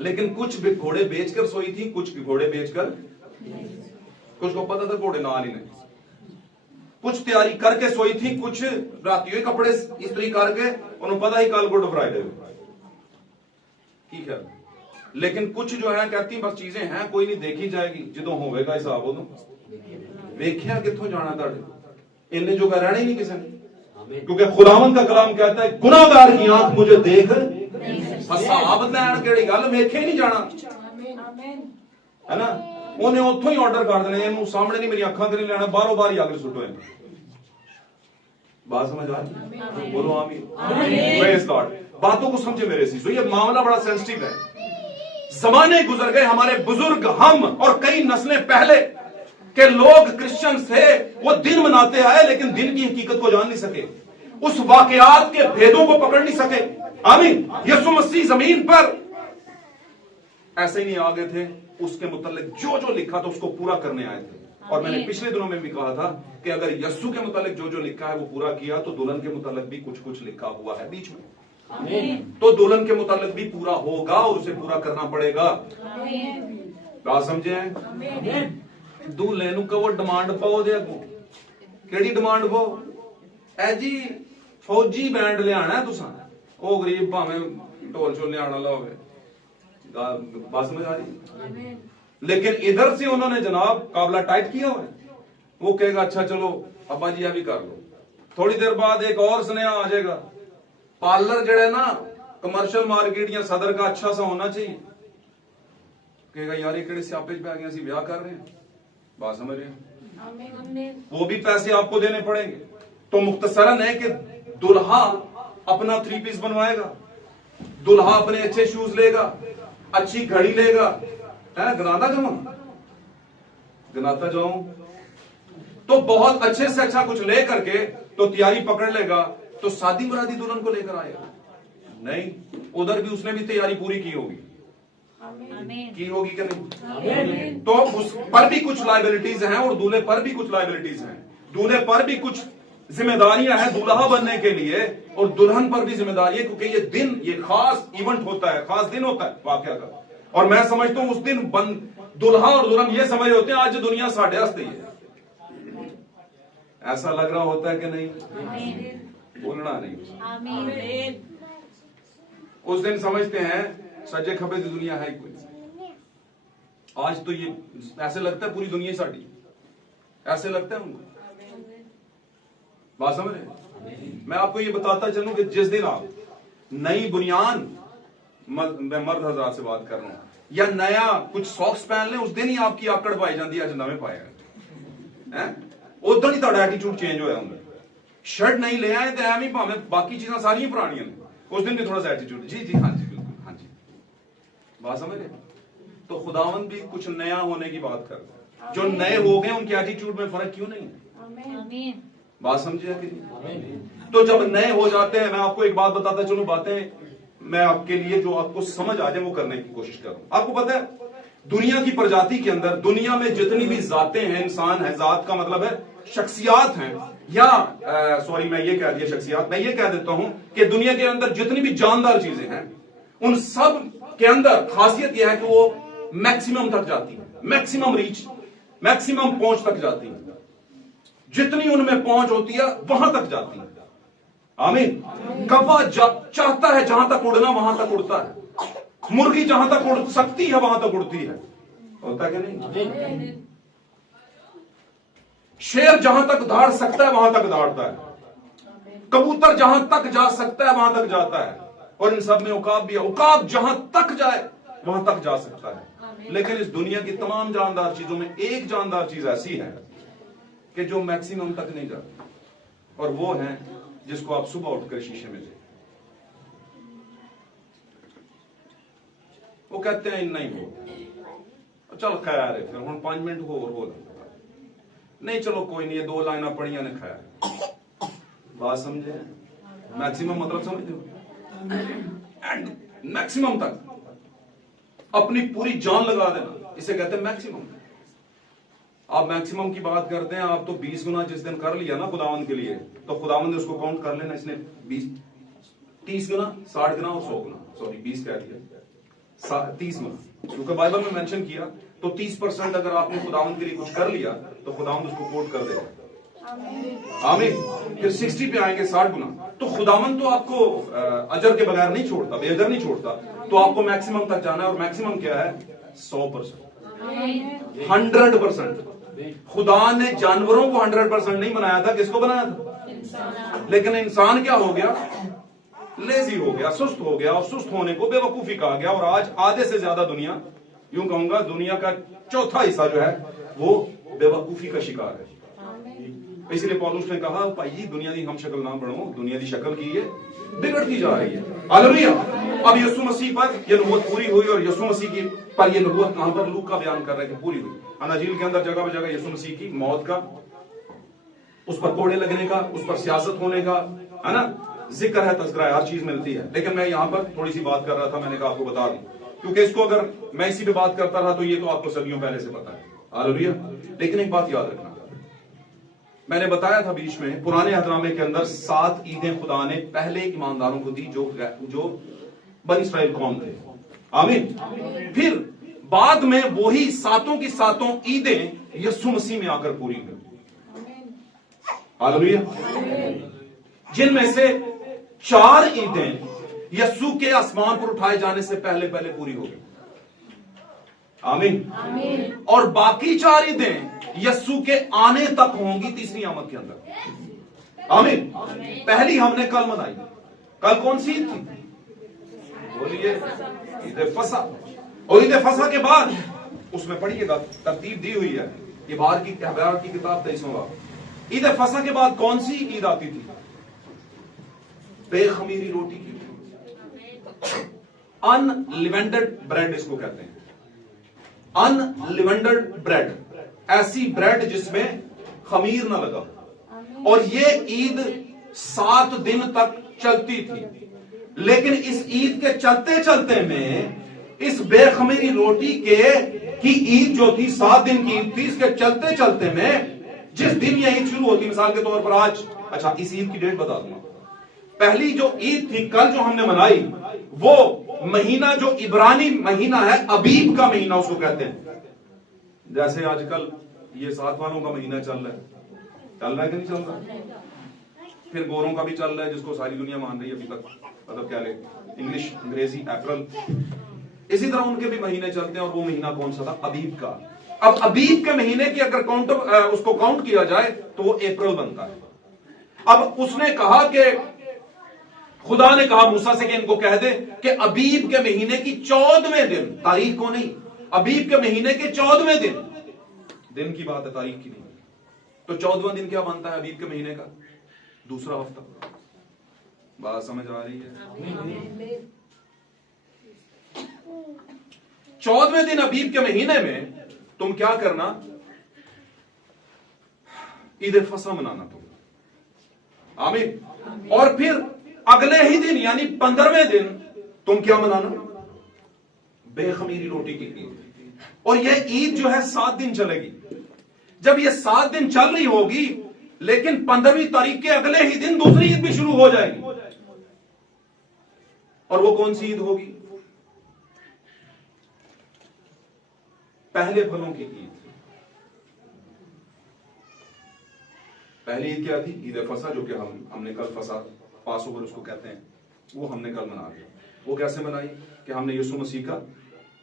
लेकिन कुछ भी घोड़े बेचकर सोई थी, कुछ भी घोड़े बेचकर, कुछ को पता था घोड़े ना आने नहीं, कुछ तैयारी करके सोई थी, कुछ रात कपड़े इस्त्री करके, उन्हें पता ही कल गुड फ्राइडे, ठीक है। लेकिन कुछ जो है कहती बस चीजें हैं, कोई नहीं, देखी जाएगी, जो होगा हिसाब उदों वेख्या किथों जाना ताड़े, इन्ने जो रहना ही नहीं किसी ने, क्योंकि खुदावन का कलाम कहता है गुनाहगार की आंख मुझे देख हिसाब लैन केड़ी गल, वेखे नहीं जाना, है ना? उन्हें उथों ही ऑर्डर कर देने, इनू सामने नहीं, मेरी अखां ते नहीं लेना, बाहरों बाहर ही आके सुटो। बात समझ आ रही? बोलो आमीन। Praise God. बातों को समझे मेरे सी। तो ये मामला बड़ा सेंसिटिव है। जमाने गुजर गए, हमारे बुजुर्ग, हम और कई नस्लें पहले के लोग क्रिश्चियन थे, वो दिन मनाते आए, लेकिन दिन की हकीकत को जान नहीं सके, उस वाकयात के भेदों को पकड़ नहीं सके। आमीन। यीशु मसीह जमीन पर ऐसे ही नहीं आ गए थे, उसके मुतालिक जो जो लिखा था उसको पूरा करने आए थे। और मैंने पिछले दिनों में भी कहा था कि अगर यीशु के मुतालिक जो जो लिखा है वो पूरा किया, तो दुल्हन के मुतालिक भी कुछ कुछ लिखा हुआ है बीच में, तो दुल्हन के मुतालिक भी पूरा होगा और उसे पूरा करना पड़ेगा। बात समझे? दूल्हे नूं कहो डिमांड पाओ, दे अगों केड़ी डिमांड पाओ? ऐ जी फौजी बैंड लियाना है तुसां, ओ गरीब भावें ढोल शोल लियाना ला होवे, बात समझ आ रही? लेकिन इधर से उन्होंने जनाब काबला टाइट किया हुआ है, वो कहेगा अच्छा चलो अब्बा जी भी कर लो, थोड़ी देर बाद एक और स्नेहा आ जाएगा, पार्लर जड़ा ना कमर्शियल मार्केट या सदर का अच्छा सा होना चाहिए, कहेगा यार ये केड़े स्यापे च पै गए, असीं ब्याह कर रहे हैं, बात समझ रहे हैं? वो भी पैसे आपको देने पड़ेंगे। तो मुख्तसरन है कि दुल्हा अपना 3 पीस बनवाएगा, दुल्हा अपने अच्छे शूज लेगा, अच्छी घड़ी लेगा, है गनाता जाऊं तो बहुत अच्छे से अच्छा कुछ ले करके तो तैयारी पकड़ लेगा, तो शादी मुरादी दुल्हन को लेकर आएगा नहीं, उधर भी उसने भी तैयारी पूरी की होगी, की होगी कि नहीं? तो उस पर भी कुछ लायबिलिटीज हैं और दूल्हे पर भी कुछ लायबिलिटीज हैं, दूल्हे पर भी कुछ जिम्मेदारियां हैं दुल्हा बनने के लिए, और दुल्हन पर भी जिम्मेदारी है, क्योंकि ये दिन, ये खास इवेंट होता है, खास दिन होता है वाकया का। और मैं समझता हूं उस दिन दुल्हा और दुल्हन ये समझ होते हैं आज दुनिया साढ़े हस्ते है, ऐसा लग रहा होता है कि नहीं? बोलना नहीं। उस दिन समझते हैं सज्जे खबे की दुनिया है कोई, आज तो ये ऐसे लगता है पूरी दुनिया साड़ी, ऐसे लगता है उनको, बात समझ रहे? मैं आपको ये बताता चलूं कि जिस दिन आप नई बुनियान, मैं मर्द हजरात से बात कर रहा हूं, या नया कुछ सॉक्स पहन लें, उस दिन ही आपकी आकड़ पाई जाती है, अज नवे पाया है, उधर ही तुहाडा एटीट्यूड चेंज होया हुंदा। शर्ट नहीं ले आए तो एवं ही भावें बाकी चीजां सारियां पुरानियां ने, उस दिन भी थोड़ा सा एटीट्यूड, जी जी हाँ जी बिल्कुल हाँ जी, बात समझ रहे? तो खुदावंद भी कुछ नया होने की बात करता है, जो नए हो गए उनके एटीट्यूड में फर्क क्यों नहीं है? बात समझे कि नहीं? तो जब नए हो जाते हैं, मैं आपको एक बात बताता चलूं, बातें मैं आपके लिए जो आपको समझ आ जाए वो करने की कोशिश कर रहा हूं। आपको पता है दुनिया की प्रजाति के अंदर, दुनिया में जितनी भी जातें हैं, इंसान है, जात का मतलब है शख्सियात हैं, या सॉरी मैं ये कह दिया शख्सियात, मैं ये कह देता हूं कि दुनिया के अंदर जितनी भी जानदार चीजें हैं, उन सब के अंदर खासियत यह है कि वो मैक्सिमम तक जाती है, मैक्सिमम रीच, मैक्सिमम पहुंच तक जाती है। जितनी उनमें पहुंच होती है वहां तक जाती है। आमीन। कौवा चाहता है जहां तक उड़ना वहां तक उड़ता है, मुर्गी जहां तक उड़ सकती है वहां तक उड़ती है, होता है कि नहीं? शेर जहां तक दौड़ सकता है वहां तक दौड़ता है, कबूतर जहां तक जा सकता है वहां तक जाता है, और इन सब में उकाब भी है, उकाब जहां तक जाए वहां तक जा सकता है। लेकिन इस दुनिया की तमाम जानदार चीजों में एक जानदार चीज ऐसी है कि जो मैक्सिमम तक नहीं जाती, और वो है जिसको आप सुबह उठकर शीशे में देखते, वो कहते हैं नहीं हो चल खैर है, फिर हम 5 मिनट हो नहीं, चलो कोई नहीं, 2 लाइना पढ़िया ने खैर। बात समझे? मैक्सिमम मतलब समझते हो? मैक्सिमम तक अपनी पूरी जान लगा देना, इसे कहते हैं मैक्सिमम। आप मैक्सिमम की बात करते हैं, आप तो 20 गुना जिस दिन कर लिया ना खुदावंद के लिए, तो खुदावंद ने उसको काउंट कर लेना, इसने 30 गुना, 60 गुना और 100 गुना, सॉरी 20 कह दिया, 30 गुना, क्योंकि बाइबल में मेंशन किया, तो 30% अगर आपने खुदावंद के लिए कुछ कर लिया तो खुदावंद उसको कोट कर देगा। आमीन। फिर 60 पे आएंगे 60 गुना, तो खुदावंद तो आपको अजर के बगैर नहीं छोड़ता, बेअजर नहीं छोड़ता, तो आपको मैक्सिमम तक जाना है। और मैक्सिमम क्या है? 100%, 100%। खुदा ने जानवरों को 100% नहीं बनाया था, किसको बनाया था? लेकिन इंसान क्या हो गया? लेजी हो गया, सुस्त हो गया, और सुस्त होने को बेवकूफी कहा गया। और आज आधे से ज्यादा दुनिया, यूं कहूंगा दुनिया का चौथा हिस्सा जो है वो बेवकूफी का शिकार है। इसलिए पौलुस ने कहा भाई दुनिया की हम शक्ल ना बनो, दुनिया की शक्ल की ये बिगड़ती जा रही है। हालेलुया। अब यीशु मसीह पर यह नबूवत पूरी हुई, और यीशु मसीह की पर यह नबूवत कहां पर? लूका बयान कर रहे थे पूरी हुई। अनाजील के अंदर जगह जगह यीशु मसीह की मौत का, उस पर कोड़े लगने का, उस पर सियासत होने का, है ना, जिक्र है, तज़किरा है, हर चीज मिलती है। लेकिन मैं यहां पर थोड़ी सी बात कर रहा था, मैंने कहा आपको बता दूं, क्योंकि इसको अगर मैं इसी पे बात करता रहा तो ये तो आपको सदियों पहले से पता है। हालेलुया। लेकिन एक बात याद रखना, मैंने बताया था बीच में, पुराने अहदनामे के अंदर 7 ईदें खुदा ने पहले ईमानदारों को दी जो बनी इस्राएल कौम थे। आमीन। फिर बाद में वही 7 की 7 ईदें यीशु मसीह में आकर पूरी हुई। हालेलुया। जिनमें से 4 ईदें यीशु के आसमान पर उठाए जाने से पहले पहले पूरी हो गई। आमीन। और बाकी 4 ईदें यीशु के आने तक होंगी तीसरी आमद के अंदर। आमीन। पहली हमने कल मनाई, कल कौन सी ईद थी? बोलिए, ईद फसा। और ईद फसा के बाद उसमें पढ़िएगा, तरतीब दी हुई है, ये बाहर की किताब 23वां। ईद फसा के बाद कौन सी ईद आती थी? बेखमीरी रोटी की, अनलिवेंडेड ब्रेड इसको कहते हैं। अनलिवेंडेड ब्रेड, ऐसी ब्रेड जिसमें खमीर ना लगा। और ये ईद 7 दिन तक चलती थी। लेकिन इस ईद के चलते चलते में, इस बेखमीरी रोटी की ईद जो थी 7 दिन की ईद थी, इसके चलते चलते में जिस दिन ये ईद शुरू होती, मिसाल के तौर पर आज, अच्छा इस ईद की डेट बता दूंगा। पहली जो ईद थी कल जो हमने मनाई, वो महीना जो इब्रानी महीना है, अबीब का महीना उसको कहते हैं। जैसे आजकल ये 7 वालों का महीना चल रहा है कि नहीं चल रहा? फिर गोरों का भी चल रहा है, जिसको सारी दुनिया मान रही है अभी तक, मतलब क्या ले, इंग्लिश, अंग्रेजी, अप्रैल, इसी तरह उनके भी महीने चलते हैं। और वो महीना कौन सा था? अबीब का। अब अबीब के महीने की अगर उसको काउंट किया जाए तो वो अप्रैल बनता है। अब उसने कहा कि, खुदा ने कहा मूसा से कि इनको कह दे कि अबीब के महीने की 14वें दिन, तारीख को नहीं, अबीब के महीने के 14वें दिन की बात है, तारीख की नहीं। तो 14वां दिन क्या बनता है अबीब के महीने का? दूसरा हफ्ता। बात समझ आ रही है? 14वें दिन अबीब के महीने में तुम क्या करना? ईद फसा मनाना तुम। आमीन। और फिर अगले ही दिन यानी 15वें दिन तुम क्या मनाना? बेखमीरी रोटी की ईद। اور یہ عید جو ہے 7 دن چلے گی. جب یہ 7 دن چل رہی ہوگی لیکن 15ویں تاریخ کے اگلے ہی دن دوسری عید بھی شروع ہو جائے گی. اور وہ کون سی عید ہوگی؟ پہلے پھلوں کی عید. پہلی عید کیا تھی؟ عید فصح، جو کہ ہم نے کل فصح پاس اوور اس کو کہتے ہیں، وہ ہم نے کل منا لیا. وہ کیسے منائی؟ کہ ہم نے یسوع مسیح کا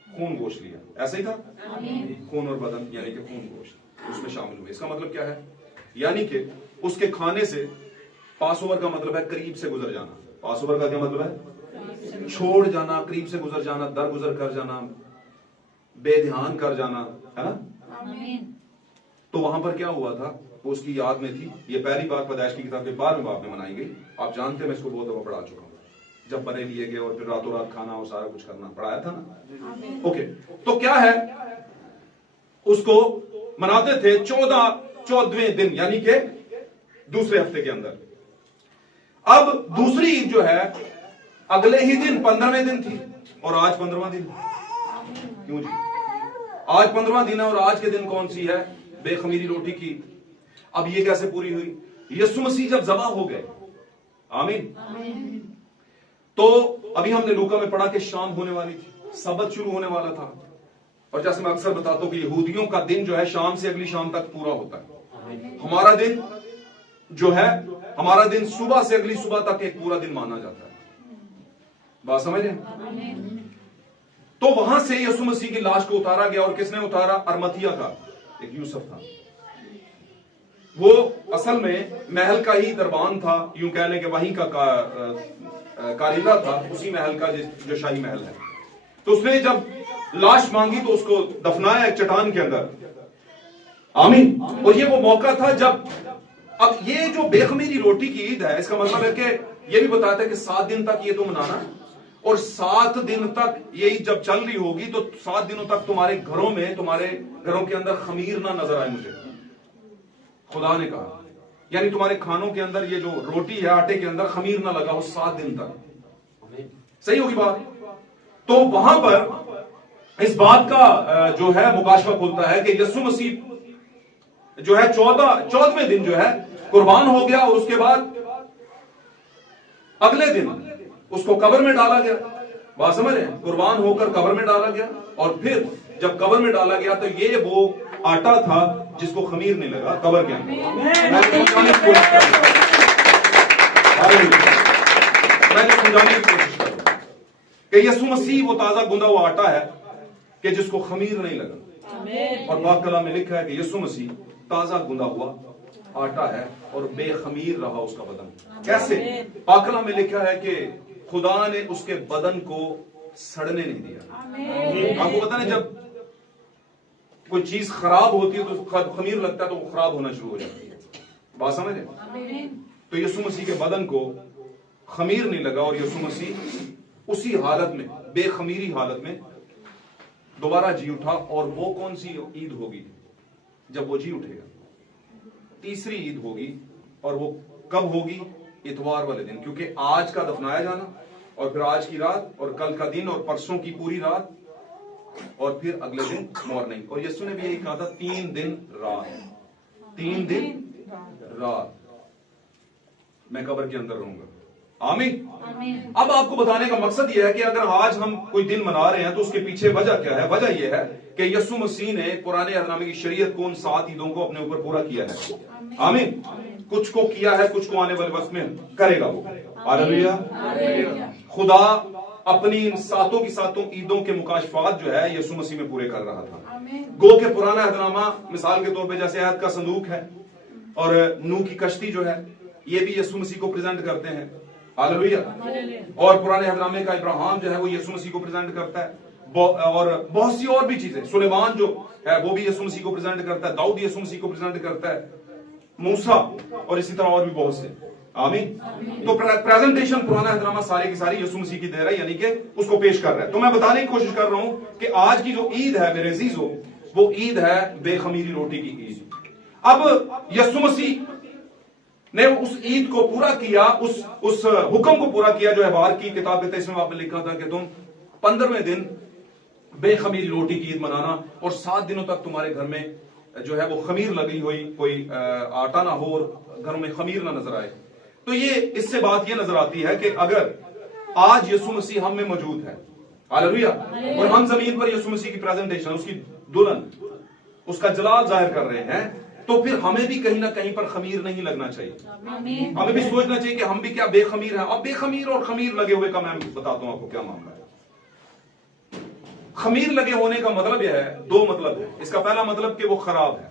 خون گوشت لیا. ایسا ہی تھا، خون اور بدن یعنی کہ خون گوشت اس میں شامل ہوئے. اس کا مطلب کیا ہے؟ یعنی کہ اس کے کھانے سے، پاس اوور کا مطلب ہے قریب سے گزر جانا. پاس اوور کا کیا مطلب ہے؟ چھوڑ جانا، قریب سے گزر جانا، درگزر کر جانا، بے دھیان کر جانا، ہے نا؟ تو وہاں پر کیا ہوا تھا؟ وہ اس کی یاد میں تھی. یہ پہلی بار پیدائش کی کتاب کے 12ویں باب میں منائی گئی. آپ جانتے ہیں، میں اس کو بہت دفعہ پڑھا چکا ہوں. جب بنے لیے گئے اور پھر راتوں رات کھانا اور سارا کچھ کرنا، پڑھایا تھا نا؟ اوکے. تو کیا ہے، اس کو مناتے تھے 14ویں دن یعنی کہ دوسرے ہفتے کے اندر. اب دوسری عید جو ہے اگلے ہی دن 15ویں دن تھی، اور آج 15واں دن. کیوں جی؟ آج 15واں دن ہے اور آج کے دن کون سی ہے؟ بے خمیری روٹی کی. اب یہ کیسے پوری ہوئی؟ یسوع مسیح جب ذبح ہو گئے، آمین، تو ابھی ہم نے لوکا میں پڑھا کہ شام ہونے والی تھی، سبت شروع ہونے والا تھا. اور جیسے میں اکثر بتاتا ہوں کہ یہودیوں کا دن جو ہے شام سے اگلی شام تک پورا ہوتا ہے. ہمارا دن جو ہے، ہمارا دن صبح سے اگلی صبح تک ایک پورا دن مانا جاتا ہے. بات سمجھ رہے ہیں؟ تو وہاں سے یسوع مسیح کی لاش کو اتارا گیا. اور کس نے اتارا؟ ارمتھیا کا ایک یوسف تھا. وہ اصل میں محل کا ہی دربان تھا، یوں کہہ لیں کہ وہیں کا کاریلا تھا، اسی محل کا جو شاہی محل ہے. تو اس نے جب لاش مانگی تو اس کو دفنایا ایک چٹان کے اندر. آمین. اور یہ وہ موقع تھا جب، اب یہ جو بے خمیری روٹی کی عید ہے، اس کا مطلب ہے کہ یہ بھی بتاتا ہے کہ 7 دن تک یہ تو منانا، اور 7 دن تک یہ عید جب چل رہی ہوگی تو 7 دنوں تک تمہارے گھروں میں، تمہارے گھروں کے اندر خمیر نہ نظر آئے. مجھے خدا نے کہا، یعنی تمہارے کھانوں کے اندر یہ جو روٹی ہے آٹے کے اندر خمیر نہ لگا ہو 7 دن تک. صحیح ہوگی بات؟ تو وہاں پر اس بات کا جو ہے مکاشفہ کھلتا ہے کہ یسوع مسیح جو ہے 14ویں دن جو ہے قربان ہو گیا، اور اس کے بعد اگلے دن اس کو قبر میں ڈالا گیا. بات سمجھ رہے ہیں؟ قربان ہو کر قبر میں ڈالا گیا. اور پھر جب قبر میں ڈالا گیا تو یہ وہ آٹا تھا جس کو خمیر نہیں لگا قبر کے اندر. میں سمجھانے کی کوشش کر رہا ہوں کہ یسوع مسیح وہ تازہ گندا ہوا آٹا ہے کہ جس کو خمیر نہیں لگا. اور پاک کلام میں لکھا ہے کہ یسوع مسیح تازہ گندا ہوا آٹا ہے اور بے خمیر رہا اس کا بدن. کیسے؟ پاک کلام میں لکھا ہے کہ خدا نے اس کے بدن کو سڑنے نہیں دیا. آپ کو پتا ہے جب کوئی چیز خراب ہوتی ہے تو خمیر لگتا ہے تو وہ خراب ہونا شروع ہو جاتی ہے. بات سمجھ رہے؟ تو یسوع مسیح کے بدن کو خمیر نہیں لگا، اور یسوع مسیح اسی حالت میں، بے خمیری حالت میں دوبارہ جی اٹھا. اور وہ کون سی عید ہوگی جب وہ جی اٹھے گا؟ تیسری عید ہوگی. اور وہ کب ہوگی؟ اتوار والے دن. کیونکہ آج کا دفنایا جانا، اور پھر آج کی رات، اور کل کا دن، اور پرسوں کی پوری رات، اور پھر اگلے دن مارننگ. اور یسوع نے بھی یہی کہا تھا 3 دن رات، 3 دن رات میں قبر کے اندر رہوں گا. آمین. اب آپ کو بتانے کا مقصد یہ ہے کہ اگر آج ہم کوئی دن منا رہے ہیں تو اس کے پیچھے وجہ کیا ہے؟ وجہ یہ ہے کہ یسوع مسیح نے پرانے عہد نامے کی شریعت کو ان 7 عیدوں کو اپنے اوپر پورا کیا ہے. آمین. کچھ کو کیا ہے، کچھ کو آنے والے وقت میں کرے گا. وہ ہاللیلویہ. خدا اپنی ان 7 کی 7 عیدوں کے مکاشفات جو ہے یسوع مسیح میں پورے کر رہا تھا. گو کہ پرانا عہد نامہ مثال کے طور پہ جیسے عہد کا صندوق ہے، اور نوح کی کشتی جو ہے یہ بھی یسوع مسیح کو پریزنٹ کرتے ہیں. ہاللیلویہ. اور پرانے عہد نامے کا ابراہیم جو ہے وہ یسوع مسیح کو پریزنٹ کرتا ہے. اور بہت سی اور بھی چیزیں، سلیمان جو ہے وہ بھی یسوع مسیح کو پریزنٹ کرتا ہے، داؤد یسوع مسیح کو پریزنٹ کرتا ہے، موسیٰ، اور اسی طرح اور بھی بہت سے. آمین. تو پریزنٹیشن پرانا عہد نامہ ساری کی ساری یسوع مسیح کی دے رہا ہے، یعنی کہ اس کو پیش کر رہا ہے. تو میں بتانے کی کوشش کر رہا ہوں کہ آج کی جو عید ہے میرے عزیزو، وہ عید ہے بے خمیری روٹی کی عید. اب یسوع مسیح نے اس عید کو پورا کیا، اس حکم کو پورا کیا جو احبار کی کتاب کے 23ویں باب میں لکھا تھا کہ تم 15ویں دن بے خمیر روٹی کی عید منانا اور 7 دنوں تک تمہارے گھر میں جو ہے وہ خمیر لگی ہوئی، کوئی آٹا نہ ہو اور گھروں میں خمیر نہ نظر آئے. تو یہ اس سے بات یہ نظر آتی ہے کہ اگر آج یسوع مسیح ہم میں موجود ہے، ہاللویا، اور ہم زمین پر یسوع مسیح کی پریزنٹیشن، اس کی دلہن، اس کا جلال ظاہر کر رہے ہیں، تو پھر ہمیں بھی کہیں نہ کہیں پر خمیر نہیں لگنا چاہیے. ہمیں بھی سوچنا چاہیے کہ ہم بھی کیا بے خمیر ہیں. اب بے خمیر اور خمیر لگے ہوئے کا میں بتاتا ہوں آپ کو کیا معاملہ ہے. خمیر لگے ہونے کا مطلب یہ ہے، 2 مطلب ہے اس کا. پہلا مطلب کہ وہ خراب ہے،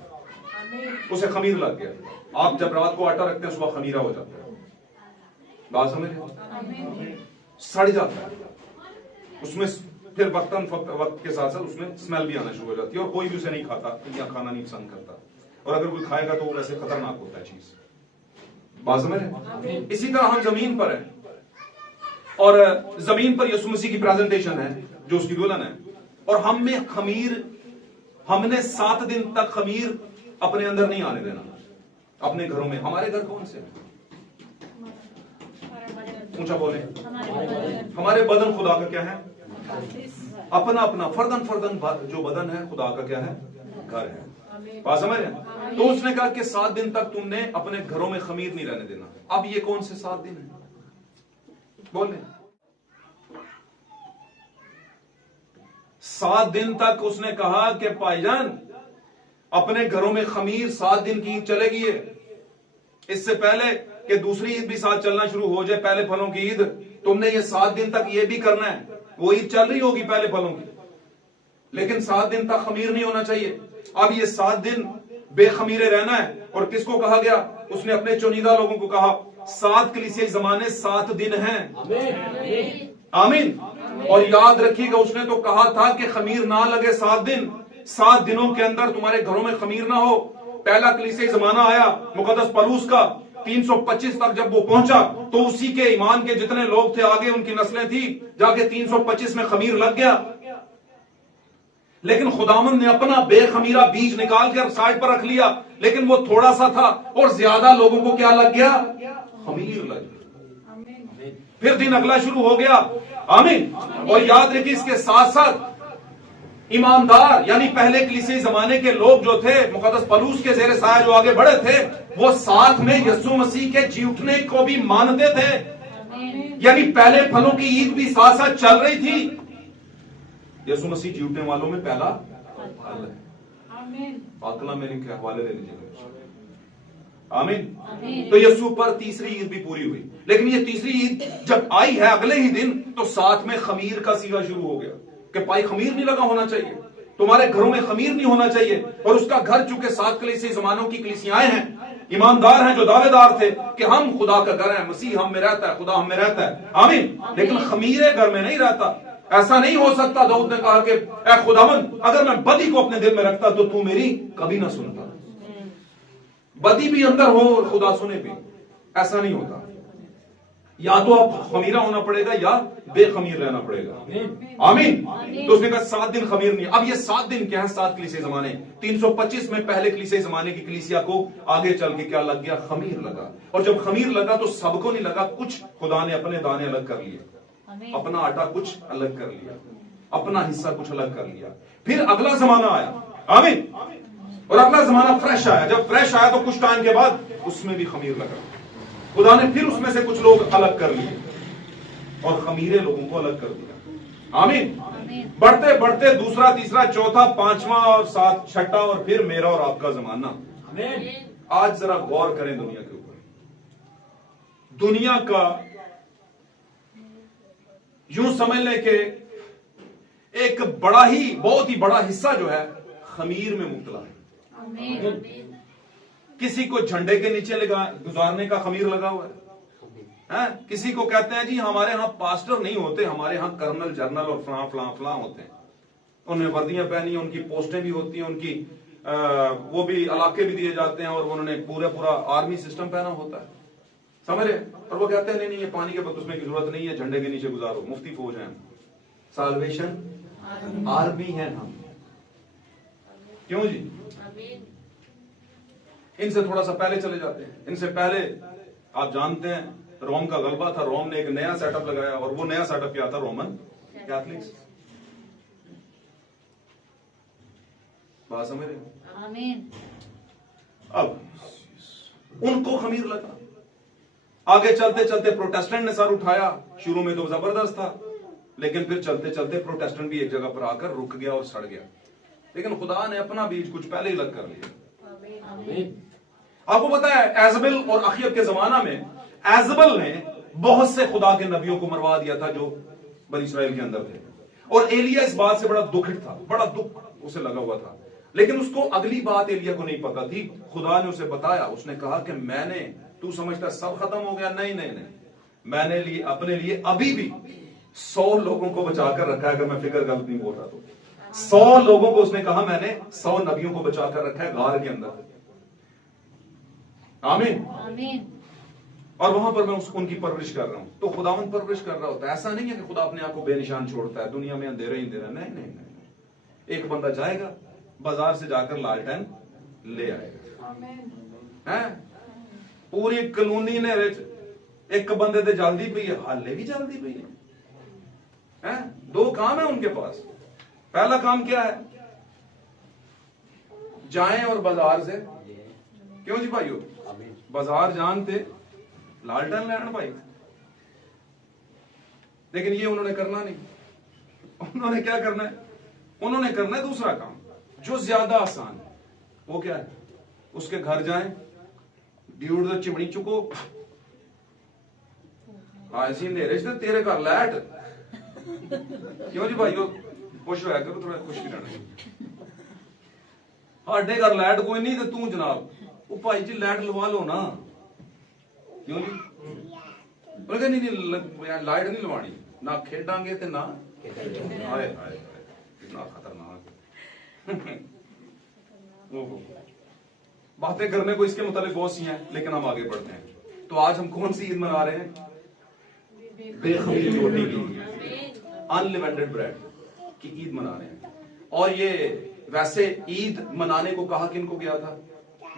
اسے خمیر لگ گیا. آپ جب رات کو آٹا رکھتے ہیں صبح خمیرہ ہو جاتا ہے، بات سمجھ رہے، سڑ جاتا ہے اس میں، پھر وقت کے ساتھ ساتھ اس میں اسمیل بھی آنا شروع ہو جاتی ہے اور کوئی بھی اسے نہیں کھاتا یا کھانا نہیں پسند کرتا. اور اگر کوئی کھائے گا تو وہ ویسے خطرناک ہوتا ہے چیز. بات سمجھ رہے. اسی طرح ہم زمین پر ہیں اور زمین پر یسوع مسیح کی پریزنٹیشن ہے جو اس کی دلہن ہے، اور ہم میں خمیر، ہم نے 7 دن تک خمیر اپنے اندر نہیں آنے دینا اپنے گھروں میں. ہمارے گھر کون سے ہیں؟ اونچا بولیں. ہمارے بدن خدا کا کیا ہے؟ اپنا اپنا فردن جو بدن ہے خدا کا کیا ہے؟ گھر ہے. بات سمجھ رہے ہیں؟ تو اس نے کہا کہ 7 دن تک تم نے اپنے گھروں میں خمیر نہیں رہنے دینا. اب یہ کون سے 7 دن ہیں؟ بولیں. 7 دن تک اس نے کہا کہ بھائی جان اپنے گھروں میں خمیر، 7 دن کی عید چلے گی. اس سے پہلے کہ دوسری عید بھی ساتھ چلنا شروع ہو جائے، پہلے پھلوں کی عید، تم نے یہ 7 دن تک یہ بھی کرنا ہے. وہ عید چل رہی ہوگی پہلے پھلوں کی، لیکن 7 دن تک خمیر نہیں ہونا چاہیے. اب یہ 7 دن بے خمیرے رہنا ہے. اور کس کو کہا گیا؟ اس نے اپنے چنیدہ لوگوں کو کہا. 7 کلیسیائی زمانے 7 دن ہیں. آمین. اور یاد رکھیے گا اس نے تو کہا تھا کہ خمیر نہ لگے 7 دن. 7 دنوں کے اندر تمہارے گھروں میں خمیر نہ ہو. پہلا کلیسیائی زمانہ آیا مقدس پولس کا 325 تک جب وہ پہنچا تو اسی کے ایمان کے جتنے لوگ تھے آگے ان کی نسلیں تھی، جا کے 325 میں خمیر لگ گیا. لیکن خداوند نے اپنا بے خمیرہ بیج نکال کر سائڈ پر رکھ لیا، لیکن وہ تھوڑا سا تھا اور زیادہ لوگوں کو کیا لگ گیا؟ خمیر لگ گیا. پھر دن اگلا شروع ہو گیا. آمین. اور یاد رکھیے اس کے ساتھ ساتھ ایماندار یعنی پہلے کلیسیائی زمانے کے لوگ جو تھے، مقدس پولس کے زیر سایہ جو آگے بڑھے تھے، وہ ساتھ میں یسوع مسیح کے جی اٹھنے کو بھی مانتے تھے. یعنی پہلے پھلوں کی عید بھی ساتھ ساتھ چل رہی تھی. یسوع مسیح جی اٹھنے والوں میں پہلا پھل ہے. فاطمہ میری کے حوالے لے لیجیے. آمین. تو یسوع پر تیسری عید بھی پوری ہوئی، لیکن یہ تیسری عید جب آئی ہے اگلے ہی دن تو ساتھ میں خمیر کا سیگا شروع ہو گیا کہ پائی خمیر نہیں لگا ہونا چاہیے، تمہارے گھروں میں خمیر نہیں ہونا چاہیے. اور اس کا گھر چونکہ 7 کلیسیائی زمانوں کی کلیسیاں ہیں، ایماندار ہیں جو دعوے دار تھے کہ ہم خدا کا گھر ہیں، مسیح ہم میں رہتا ہے، خدا ہم میں رہتا ہے. آمین. لیکن خمیرے گھر میں نہیں رہتا. ایسا نہیں ہو سکتا. داؤد نے کہا کہ اے خداوند اگر میں بدی کو اپنے دل میں رکھتا تو میری کبھی نہ سنتا. بدی بھی اندر ہو اور خدا سنے بھی، ایسا نہیں ہوتا. یا تو اب خمیرہ ہونا پڑے گا یا بے خمیر رہنا پڑے گا. آمین. تو اس نے کہا 7 دن خمیر نہیں. اب یہ 7 دن کیا ہے؟ 7 کلیسیائی زمانے. 325 میں پہلے کلیسیائی زمانے کی کلیسیا کو آگے چل کے کیا لگ گیا؟ خمیر لگا. اور جب خمیر لگا تو سب کو نہیں لگا، کچھ خدا نے اپنے دانے الگ کر لیے، اپنا آٹا کچھ الگ کر لیا، اپنا حصہ کچھ الگ کر لیا. پھر اگلا زمانہ آیا. آمین. اور اگلا زمانہ فریش آیا. جب فریش آیا تو کچھ ٹائم کے بعد اس میں بھی خمیر لگا. خدا نے پھر اس میں سے کچھ لوگ الگ کر لیے اور خمیرے لوگوں کو الگ کر دیا. آمین. بڑھتے بڑھتے دوسرا، تیسرا، چوتھا، 5واں اور 7 چھٹا اور پھر میرا اور آپ کا زمانہ. آج ذرا غور کریں دنیا کے اوپر. دنیا کا یوں سمجھ لیں کہ ایک بہت ہی بڑا حصہ جو ہے خمیر میں مبتلا ہے. کسی کو جھنڈے کے نیچے گزارنے کا خمیر لگا ہوا ہے. کسی کو کہتے ہیں جی ہمارے ہاں پاسٹر نہیں ہوتے، ہمارے ہاں کرنل، جرنل اور فلاں فلاں فلاں ہوتے ہیں. انہوں نے وردیاں پہنی ہیں، ان کی پوسٹیں بھی ہوتی ہیں، ان کی وہ بھی علاقے بھی دیے جاتے ہیں، اور انہوں نے پورا آرمی سسٹم پہنا ہوتا ہے. سمجھ رہے؟ اور وہ کہتے ہیں نہیں یہ پانی کے بپتسمے کی ضرورت نہیں ہے، جھنڈے کے نیچے گزارو، مفتی فوج ہیں. سالویشن آرمی ہے ہم. کیوں جی؟ ان سے تھوڑا سا پہلے چلے جاتے ہیں. ان سے پہلے آپ جانتے ہیں روم کا غلبہ تھا. روم نے ایک نیا سیٹ اپ لگایا، اور وہ نیا سیٹ اپ کیا تھا؟ Roman Catholics. बात समझ रहे हो? आमीन। अब उनको खमीर लगा, आगे चलते चलते प्रोटेस्टेंट ने सर उठाया। शुरू में तो जबरदस्त था, लेकिन फिर चलते चलते प्रोटेस्टेंट भी एक जगह पर आकर रुक गया और सड़ गया। लेकिन खुदा ने अपना बीज कुछ पहले ही लग कर लिया। आपको पता है एजबेल और अखीब के जमाना में एजबेल ने बहुत से खुदा के नबियों को मरवा दिया था जो बनी इस्राएल के अंदर थे, और एलिया इस बात से बड़ा दुखित था, बड़ा दुख उसे लगा हुआ था। लेकिन उसको अगली बात एलिया को नहीं पता थी। खुदा ने उसे बताया, उसने कहा कि मैंने, तू समझता सब खत्म हो गया, नहीं नहीं नहीं, मैंने लिए अपने लिए अभी भी 100 लोगों को बचाकर रखा है। अगर मैं फिगर गलत नहीं बोल रहा तो 100 लोगों को उसने कहा मैंने 100 नबियों को बचाकर रखा है गार के अंदर। आमीन आमीन। और वहां पर मैं उनकी परवरिश कर रहा हूं। तो खुदावंद परवरिश कर रहा होता है। ऐसा नहीं है कि खुदा अपने आप को बेनिशान छोड़ता है, दुनिया में अंधेरा ही अंधेरा। नहीं नहीं नहीं, एक बंदा जाएगा बाजार से जाकर लालटेन ले आएगा। हैं पूरी कलोनी ने एक बंदे ते जल्दी पई है, हाले भी जल्दी पई है। हैं 2 काम है उनके पास। पहला काम क्या है? जाएं और बाजार से, क्यों जी भाइयों, बाजार जानते लालटेन लेना भाई। लेकिन ये उन्होंने करना नहीं। उन्होंने क्या करना है? उन्होंने करना है दूसरा काम जो ज्यादा आसान है। वो क्या है? उसके घर जाएं, ड्यूड तो चिमनी चुको, ऐसी अंधेरे से तेरे घर लाइट। क्यों जी भाइयों, खुश होया करो, थोड़ा खुश भी रहना। साडे घर लाइट कोई नहीं, तो तू जनाब वो भाई जी लाइट लवा लो ना। क्यों जी? बोले नहीं नहीं लाइट नहीं लवानी, ना खेडांगे ते ना हाय हाय कितना खतरनाक। ओहो, बातें करने को इसके मुताबिक बहुत सी हैं, लेकिन हम आगे बढ़ते हैं। तो आज हम कौन सी ईद मना रहे हैं? बेखमीरी रोटी की, अनलिवेंटेड ब्रेड की ईद मना रहे हैं। और ये वैसे ईद मनाने को कहा किनको गया था?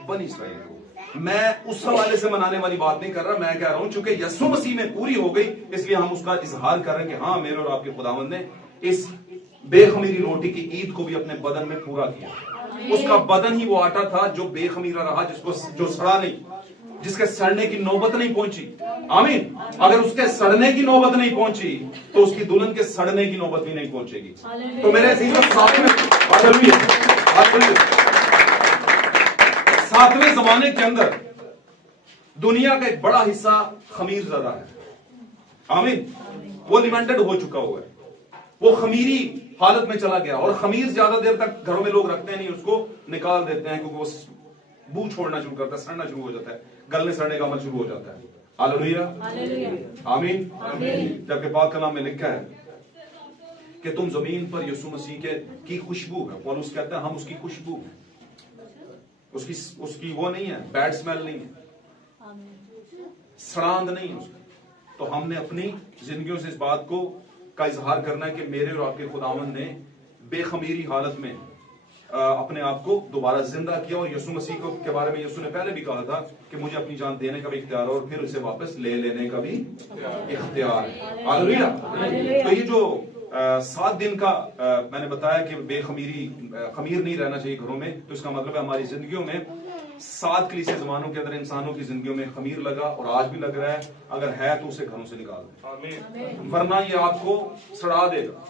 बनी इस्राएल को। मैं उस हवाले से मनाने वाली बात नहीं कर रहा, मैं कह रहा हूं चूंकि यीशु मसीह में पूरी हो गई, इसलिए हम उसका इजहार कर रहे हैं कि हाँ, मेरे और आपके खुदावंद ने इस बेखमीरी रोटी की ईद को भी अपने बदन में पूरा किया। उसका बदन ही वो आटा था जो बेखमीरा रहा, जिसको जो सड़ा नहीं, जिसके सड़ने की नौबत नहीं पहुंची। आमीन। अगर उसके सड़ने की नौबत नहीं पहुंची तो उसकी दुल्हन के सड़ने की नौबत भी नहीं पहुंचेगी। तो मेरे सातवें जमाने के अंदर दुनिया का एक बड़ा हिस्सा खमीर ज़दा है। आमीन। वो लिमेंटेड हो चुका हुआ है, वो खमीरी हालत में चला गया। और खमीर ज्यादा देर तक घरों में लोग रखते नहीं, उसको निकाल देते हैं, क्योंकि वो बू छोड़ना शुरू करता है, सड़ना शुरू हो जाता है, गलने सड़ने का अमल शुरू हो जाता है। हालेलुया, आमीन। जबकि पाक कलाम में लिखा है कि तुम जमीन पर यीशु मसीह की खुशबू है। पौलुस कहता है हम उसकी खुशबू है, उसकी वो नहीं है, बैड स्मेल नहीं है, सड़ांद नहीं है उसकी। तो हमने अपनी जिंदगियों से इस बात को का इजहार करना है कि मेरे और आपके खुदावंद ने बेखमीरी हालत में अपने आप को दोबारा जिंदा किया। और यीशु मसीह को के बारे में यीशु ने पहले भी कहा था कि मुझे अपनी जान देने का भी इख्तियार है और फिर उसे वापस ले लेने का भी इख्तियार है। हालेलुया। तो ये जो 7 दिन का मैंने बताया कि खमीर नहीं रहना चाहिए घरों में, तो इसका मतलब है हमारी जिंदगियों में 7 कलीसिया जमानों के अंदर इंसानों की जिंदगियों में खमीर लगा और आज भी लग रहा है। अगर है तो उसे घरों से निकाल दे, वरना ये आपको सड़ा देगा।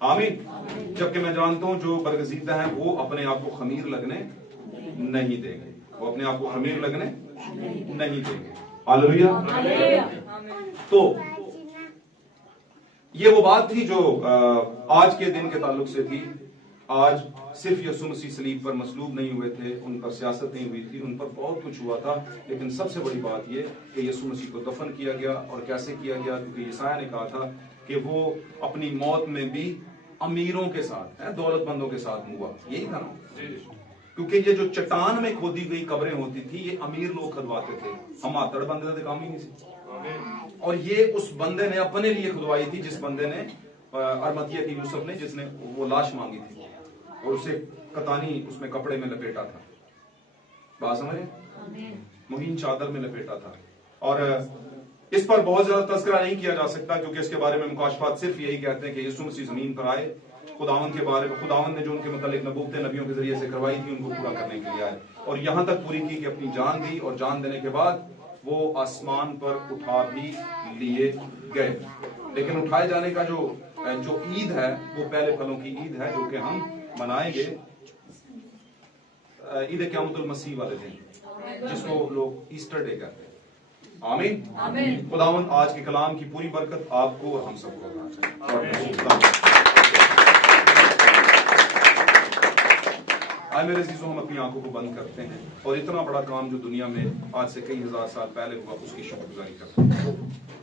आमीन। जबकि मैं जानता हूं जो बरगजीदा है वो अपने आप को खमीर लगने नहीं देंगे, वो अपने आप को खमीर लगने नहीं देंगे। हालेलुया। तो ये वो बात थी जो आज के दिन के ताल्लुक से थी। आज सिर्फ यीशु मसीह सलीब पर मसलूब नहीं हुए थे, उन पर सियासत नहीं हुई थी, उन पर बहुत कुछ हुआ था, लेकिन सबसे बड़ी बात यह कि यीशु मसीह को दफन किया गया। और कैसे किया गया? क्योंकि यसाया ने कहा था कि वो अपनी मौत में भी अमीरों के साथ, दौलतमंदों के साथ हुआ। यही था ना, क्योंकि ये जो चट्टान में खोदी गई कब्रें होती थी ये अमीर लोग खुदवाते थे, हम आतड़ बंदे थे, काम ही नहीं थी। और ये उस बंदे ने अपने लिए खुदवाई थी, जिस बंदे ने अरमतिया की यूसुफ ने, जिसने वो लाश मांगी थी और उसे कतानी उसमें कपड़े में लपेटा था, बात समझे, मुहीन चादर में लपेटा था। और इस पर बहुत ज्यादा तज़किरा नहीं किया जा सकता, क्योंकि इसके बारे में मुकाशफात सिर्फ यही कहते हैं कि यीशु मसीह जमीन पर आए खुदावन के बारे में, खुदावन ने जो उनके मुतालिक नबूवतें नबियों के जरिए से करवाई थी उनको पूरा करने के लिए आए, और यहाँ तक पूरी की कि अपनी जान दी, और जान देने के बाद वो आसमान पर उठा भी लिए गए। लेकिन उठाए जाने का जो ईद है वो पहले फलों की ईद है, जो कि हम मनाएंगे ईद क़यामतुल मसीह वाले दिन, जिसको लोग ईस्टर डे कहते हैं। आमीन। खुदावंद आज के कलाम की पूरी बरकत आपको और हम सबको आए। मेरे अजीजों, हम अपनी आंखों को बंद करते हैं और इतना बड़ा काम जो दुनिया में आज से कई हजार साल पहले हुआ उसकी शुक्रगुजारी करते हैं।